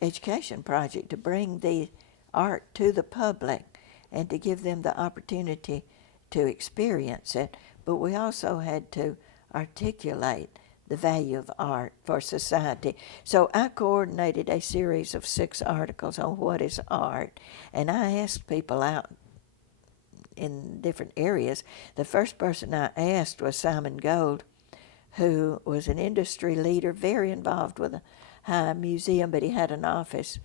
education project to bring the art to the public and to give them the opportunity to experience it. But we also had to articulate the value of art for society. So I coordinated a series of 6 articles on what is art, and I asked people out in different areas. The first person I asked was Simon Gold, who was an industry leader, very involved with the High Museum, but he had an office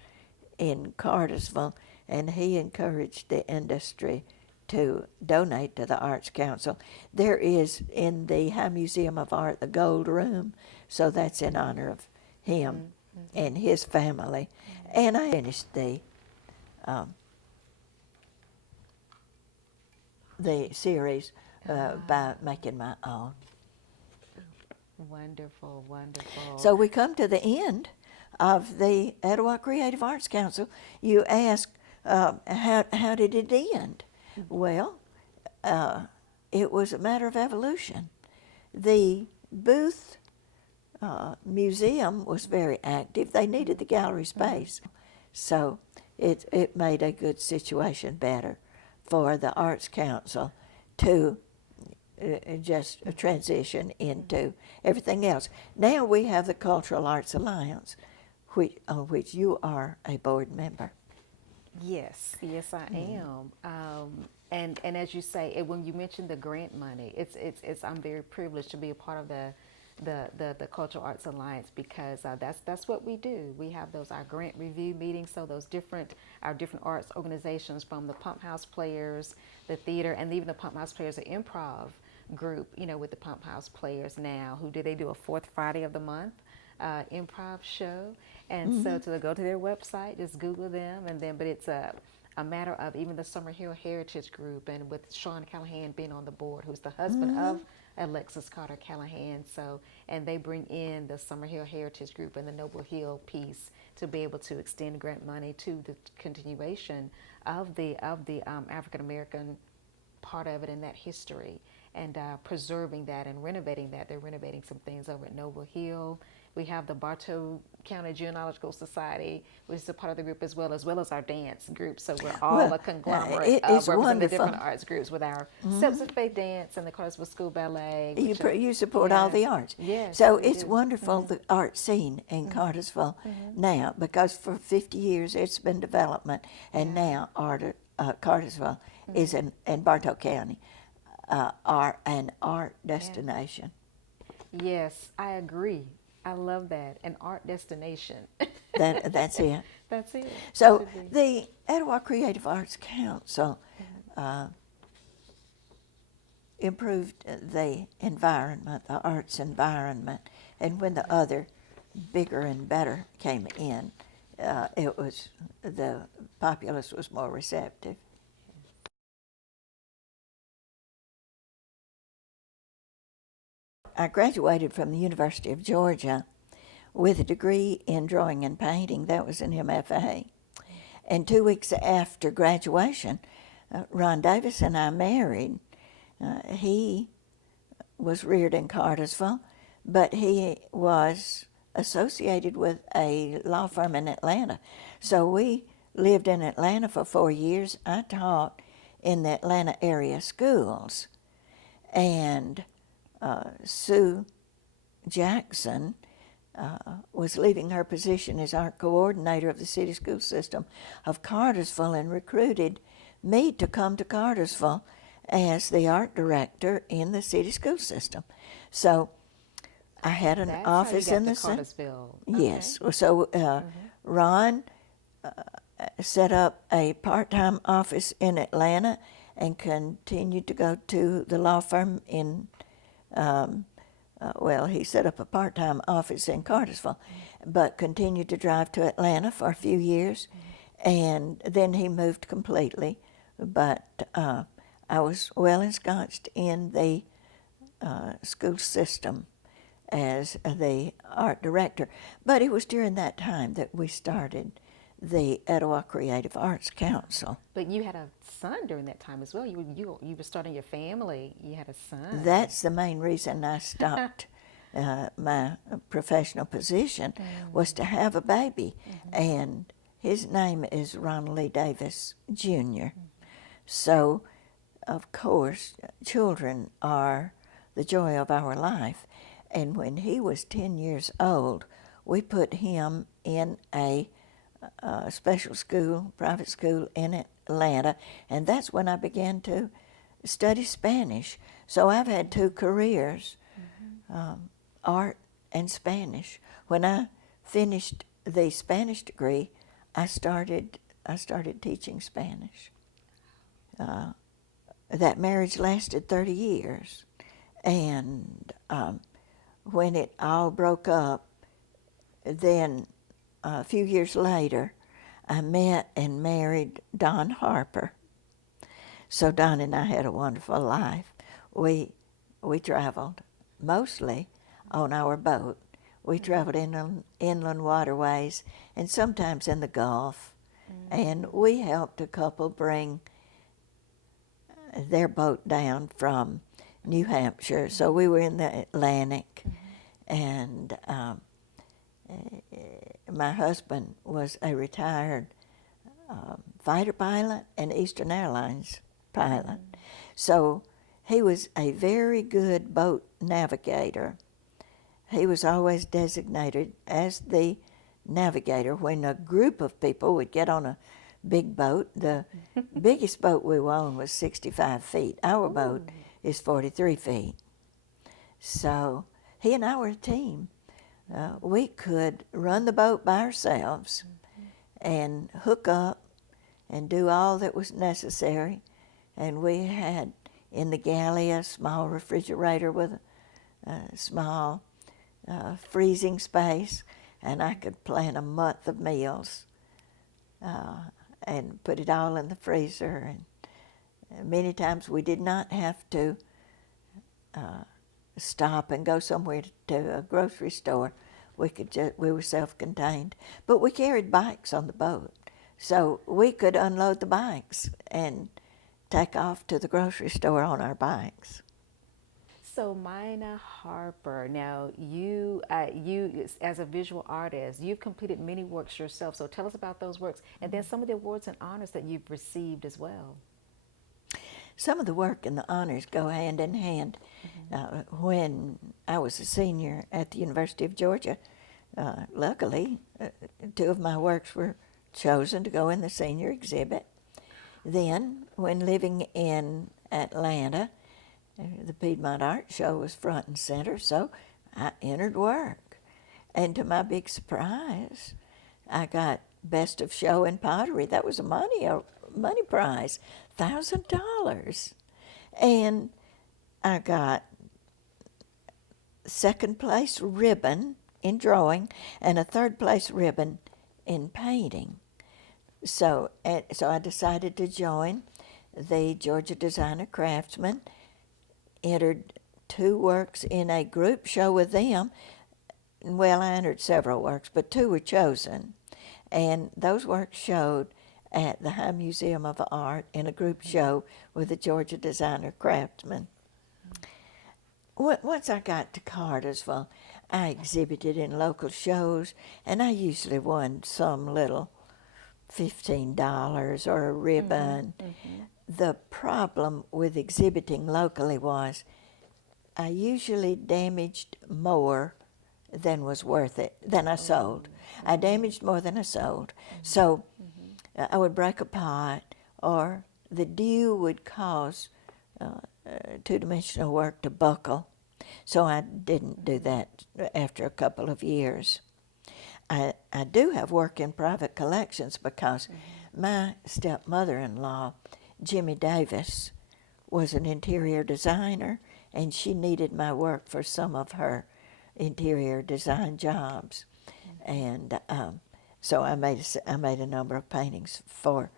in Cartersville, and he encouraged the industry to donate to the Arts Council. There is in the High Museum of Art the Gold Room, so that's in honor of him and his family. And I finished the series by making my own. Wonderful, wonderful. So we come to the end of the Etowah Creative Arts Council. You ask, how did it end? Well, it was a matter of evolution. The Booth Museum was very active. They needed the gallery space. So it made a good situation better for the Arts Council to just transition into everything else. Now we have the Cultural Arts Alliance, on which you are a board member. Yes, yes, I am. And as you say, when you mentioned the grant money, it's I'm very privileged to be a part of the Cultural Arts Alliance, because that's what we do. We have our grant review meetings, so our different arts organizations, from the Pump House Players, the theater, and even the Pump House Players, the improv group, with the Pump House Players now, they do a 4th Friday of the month improv show. And so to go to their website, just Google them, but it's a matter of even the Summerhill Heritage Group, and with Sean Callahan being on the board, who's the husband of Alexis Carter Callahan. So, and they bring in the Summerhill Heritage Group and the Noble Hill piece to be able to extend grant money to the continuation of the African American part of it in that history, and preserving that and renovating that. They're renovating some things over at Noble Hill. We have the Bartow County Genealogical Society, which is a part of the group, as well as our dance group. So we're all a conglomerate of representing the different arts groups, with our Steps of Faith Dance and the Cartersville School Ballet. You support all the arts. Yes, so it's wonderful, the art scene in Cartersville now, because for 50 years it's been development, and now Cartersville is in Bartow County are an art destination. Yes, I agree. I love that. An art destination. That's it. That's it. So the Etowah Creative Arts Council improved the environment, the arts environment, and when the other bigger and better came in, the populace was more receptive. I graduated from the University of Georgia with a degree in drawing and painting. That was an MFA. And 2 weeks after graduation, Ron Davis and I married. He was reared in Cartersville, but he was associated with a law firm in Atlanta. So we lived in Atlanta for 4 years. I taught in the Atlanta area schools. And Sue Jackson was leaving her position as art coordinator of the city school system of Cartersville and recruited me to come to Cartersville as the art director in the city school system. So I had an That's office how you in got the to city. Cartersville. Yes. So Ron set up a part-time office in Atlanta and continued to go to the law firm in, he set up a part-time office in Cartersville, but continued to drive to Atlanta for a few years, and then he moved completely. But I was well ensconced in the school system as the art director. But it was during that time that we started the Etowah Creative Arts Council. But you had a son during that time as well. You were starting your family. You had a son. That's the main reason I stopped my professional position, was to have a baby. And his name is Ronald Lee Davis Jr. So, of course, children are the joy of our life. And when he was 10 years old, we put him in a special school, private school in Atlanta, and that's when I began to study Spanish. So I've had 2 careers, art and Spanish. When I finished the Spanish degree, I started teaching Spanish. That marriage lasted 30 years, and when it all broke up, then a few years later, I met and married Don Harper. So Don and I had a wonderful life. We traveled mostly on our boat. We traveled in inland waterways and sometimes in the Gulf. And we helped a couple bring their boat down from New Hampshire. So we were in the Atlantic. And my husband was a retired fighter pilot and Eastern Airlines pilot. So he was a very good boat navigator. He was always designated as the navigator when a group of people would get on a big boat. The biggest boat we owned was 65 feet. Our boat is 43 feet. So he and I were a team. We could run the boat by ourselves and hook up and do all that was necessary. And we had in the galley a small refrigerator with a small freezing space, and I could plan a month of meals and put it all in the freezer. And many times we did not have to stop and go somewhere to a grocery store. We were self-contained, but we carried bikes on the boat, so we could unload the bikes and take off to the grocery store on our bikes. So Mina Harper, now you as a visual artist, you've completed many works yourself. So tell us about those works, and then some of the awards and honors that you've received as well. Some of the work and the honors go hand in hand. When I was a senior at the University of Georgia, luckily, 2 of my works were chosen to go in the senior exhibit. Then, when living in Atlanta, the Piedmont Art Show was front and center, so I entered work. And to my big surprise, I got Best of Show in Pottery. That was a money prize, $1,000. And I got 2nd place ribbon in drawing and a 3rd place ribbon in painting. So I decided to join the Georgia Designer Craftsman, entered 2 works in a group show with them. Well, I entered several works, but 2 were chosen. And those works showed at the High Museum of Art in a group show with the Georgia Designer Craftsman. once I got to Cartersville, I exhibited in local shows, and I usually won some little $15 or a ribbon. The problem with exhibiting locally was I usually damaged more than was worth it, than I sold. I damaged more than I sold. So I would break a pot, or the dew would cause two-dimensional work to buckle. So I didn't do that after a couple of years. I do have work in private collections because my stepmother-in-law, Jimmy Davis, was an interior designer, and she needed my work for some of her interior design jobs. And so I made a number of paintings for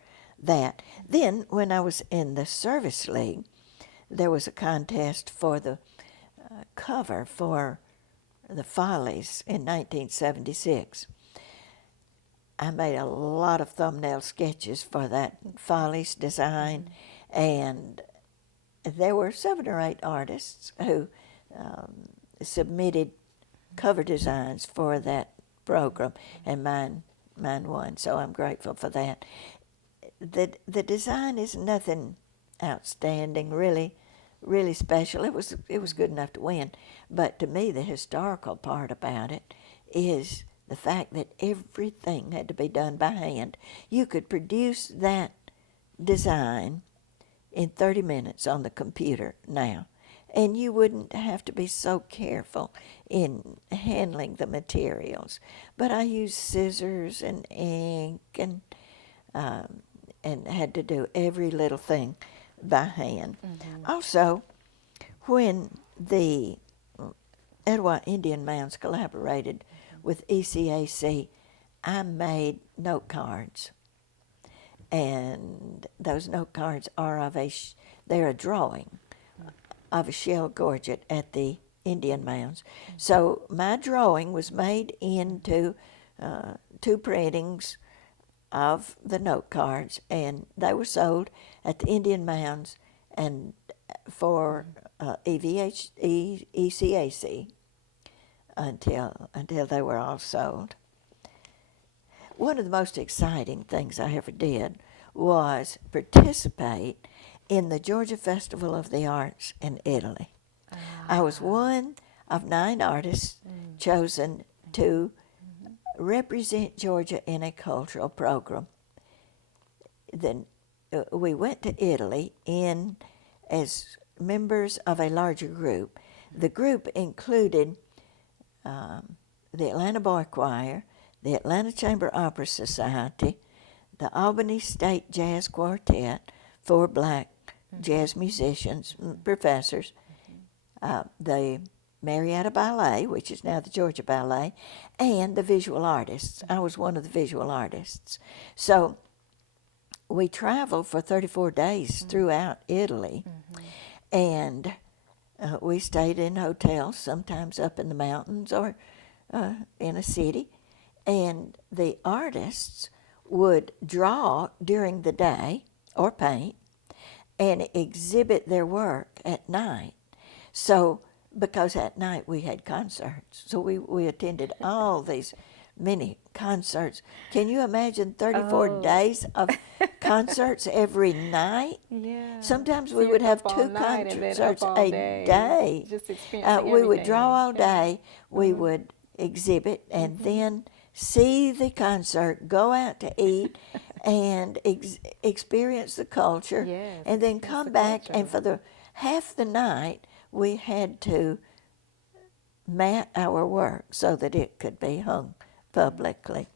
that. Then when I was in the Service League, there was a contest for the cover for the Follies in 1976. I made a lot of thumbnail sketches for that Follies design, and there were 7 or 8 artists who submitted cover designs for that program, and mine won, so I'm grateful for that. The design is nothing outstanding, really special. It was good enough to win, but to me the historical part about it is the fact that everything had to be done by hand. You could produce that design in 30 minutes on the computer now, and you wouldn't have to be so careful in handling the materials. But I used scissors and ink and had to do every little thing by hand. Also, when the Etowah Indian Mounds collaborated with ECAC, I made note cards, and those note cards are they're a drawing of a shell gorget at the Indian Mounds. So my drawing was made into 2 printings of the note cards, and they were sold at the Indian Mounds and for ECAC until they were all sold. One of the most exciting things I ever did was participate in the Georgia Festival of the Arts in Italy. I was one of 9 artists chosen to represent Georgia in a cultural program. Then we went to Italy as members of a larger group. The group included the Atlanta Boy Choir, the Atlanta Chamber Opera Society, the Albany State Jazz Quartet, 4 black jazz musicians, professors, the Marietta Ballet, which is now the Georgia Ballet, and the visual artists. I was one of the visual artists. So we traveled for 34 days throughout Italy, and we stayed in hotels, sometimes up in the mountains or in a city, and the artists would draw during the day or paint and exhibit their work at night. So, because at night we had concerts, so we attended all these many concerts. Can you imagine 34 days of concerts every night? Yeah. Sometimes So we you're would have up all 2 night and then concerts up all a day. Just experiencing we would everything. draw all day, we would exhibit, and then see the concert, go out to eat, and experience the culture, Yes, and then it's come the back, culture. and for half the night we had to mat our work so that it could be hung publicly.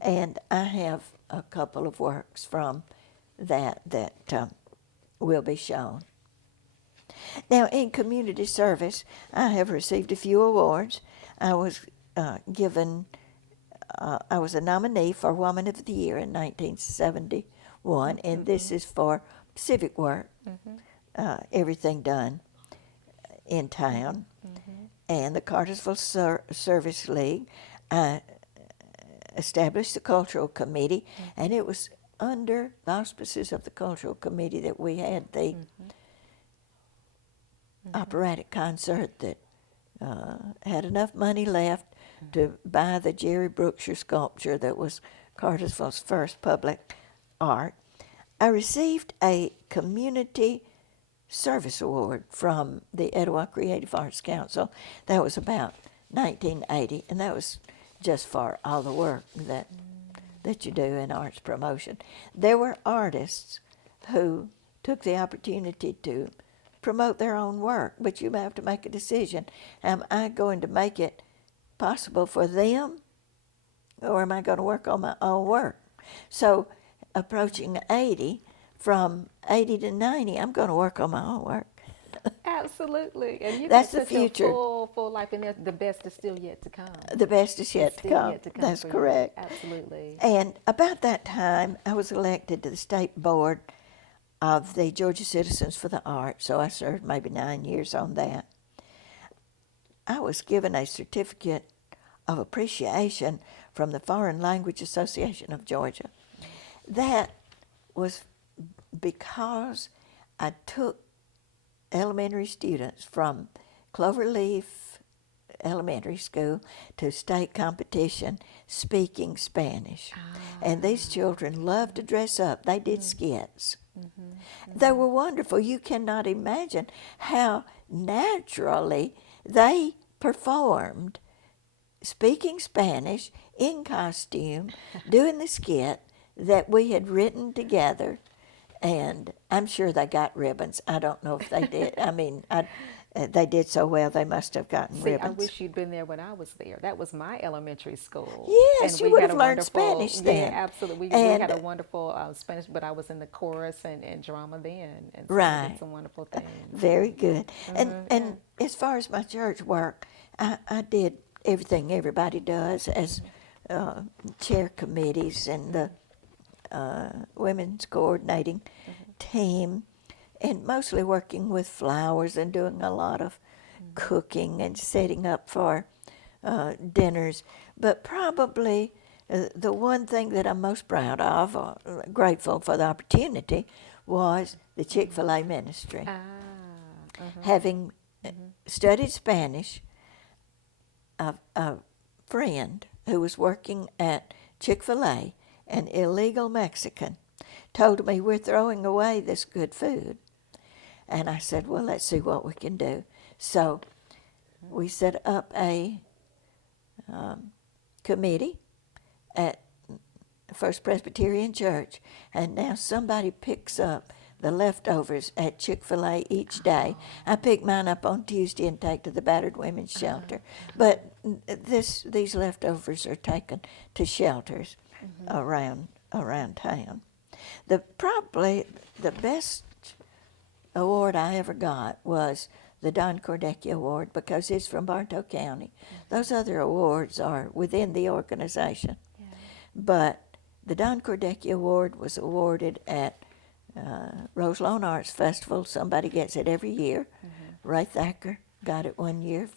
And I have a couple of works from that will be shown. Now, in community service, I have received a few awards. I was I was a nominee for Woman of the Year in 1971, and this is for civic work, everything done in town. And the Cartersville Service League established the Cultural Committee, and it was under the auspices of the Cultural Committee that we had the operatic concert that had enough money left to buy the Jerry Brookshire sculpture that was Cartersville's first public art. I received a Community Service Award from the Etowah Creative Arts Council. That was about 1980, and that was just for all the work that you do in arts promotion. There were artists who took the opportunity to promote their own work, but you have to make a decision. Am I going to make it possible for them, or am I going to work on my own work? So approaching 80, from 80 to 90, I'm going to work on my own work. Absolutely. And you That's got the such a future. full life, and the best is still yet to come. The best is yet It's to still come. yet to come That's for you. correct. Absolutely. And about that time, I was elected to the state board of the Georgia Citizens for the Arts, so I served maybe 9 years on that. I was given a certificate of appreciation from the Foreign Language Association of Georgia. That was because I took elementary students from Cloverleaf Elementary School to state competition speaking Spanish. And these children loved to dress up. They did skits. They were wonderful. You cannot imagine how naturally they performed speaking Spanish in costume, doing the skit that we had written together. And I'm sure they got ribbons. I don't know if they did. I mean, they did so well, they must have gotten See, ribbons. I wish you'd been there when I was there. That was my elementary school. Yes, And you we would had have a learned wonderful- Spanish then. Yeah, absolutely. We And- had a wonderful Spanish, but I was in the chorus and drama then. And so we Right. did some wonderful things. Very good. And as far as my church work, I did everything everybody does as chair committees and the women's coordinating team, and mostly working with flowers and doing a lot of cooking and setting up for dinners. But probably the one thing that I'm most proud of, or grateful for the opportunity, was the Chick-Fil-A Ministry. Having studied Spanish, a friend who was working at Chick-fil-A, an illegal Mexican, told me, we're throwing away this good food. And I said, well, let's see what we can do. So we set up a committee at First Presbyterian Church, and now somebody picks up the leftovers at Chick-fil-A each day. I pick mine up on Tuesday and take to the battered women's shelter. But these leftovers are taken to shelters around town. Probably the best award I ever got was the Don Cordecki Award, because it's from Bartow County. Those other awards are within the organization. Yeah. But the Don Cordecki Award was awarded at Roselawn Arts Festival. Somebody gets it every year. Ray Thacker got it one year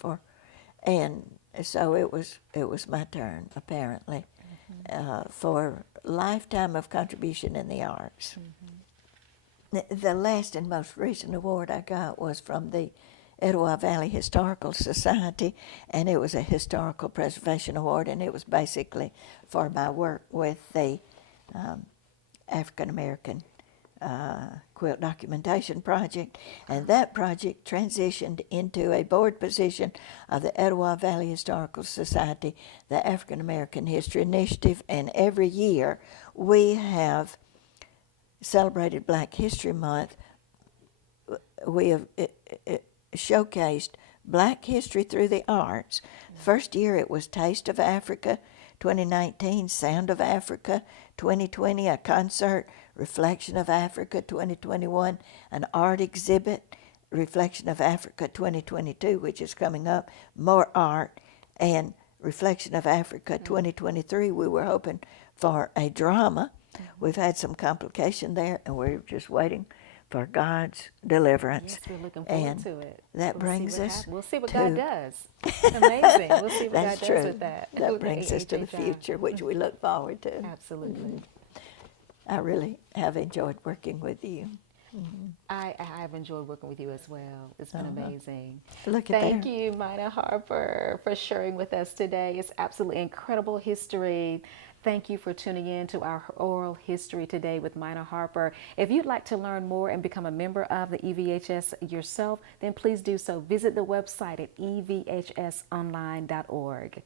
and so it was my turn, apparently, for lifetime of contribution in the arts. The last and most recent award I got was from the Etowah Valley Historical Society, and it was a Historical Preservation Award, and it was basically for my work with the African American Quilt Documentation Project, and that project transitioned into a board position of the Etowah Valley Historical Society, the African American History Initiative, and every year we have celebrated Black History Month. We have showcased Black history through the arts. First year it was Taste of Africa, 2019 Sound of Africa, 2020 a concert, Reflection of Africa, 2021 an art exhibit, Reflection of Africa 2022, which is coming up, more art, and Reflection of Africa 2023 we were hoping for a drama. We've had some complication there, and we're just waiting for God's deliverance. Yes, we're looking forward to it. That brings us We'll see what to, God does. Amazing. We'll see what That's God true. does with that. That With brings us to the AHHI. future, which we look forward to. Absolutely. I really have enjoyed working with you. I've enjoyed working with you as well. It's been amazing. Look at Thank there. you, Mina Harper, for sharing with us today. It's absolutely incredible history. Thank you for tuning in to our oral history today with Mina Harper. If you'd like to learn more and become a member of the EVHS yourself, then please do so. Visit the website at evhsonline.org.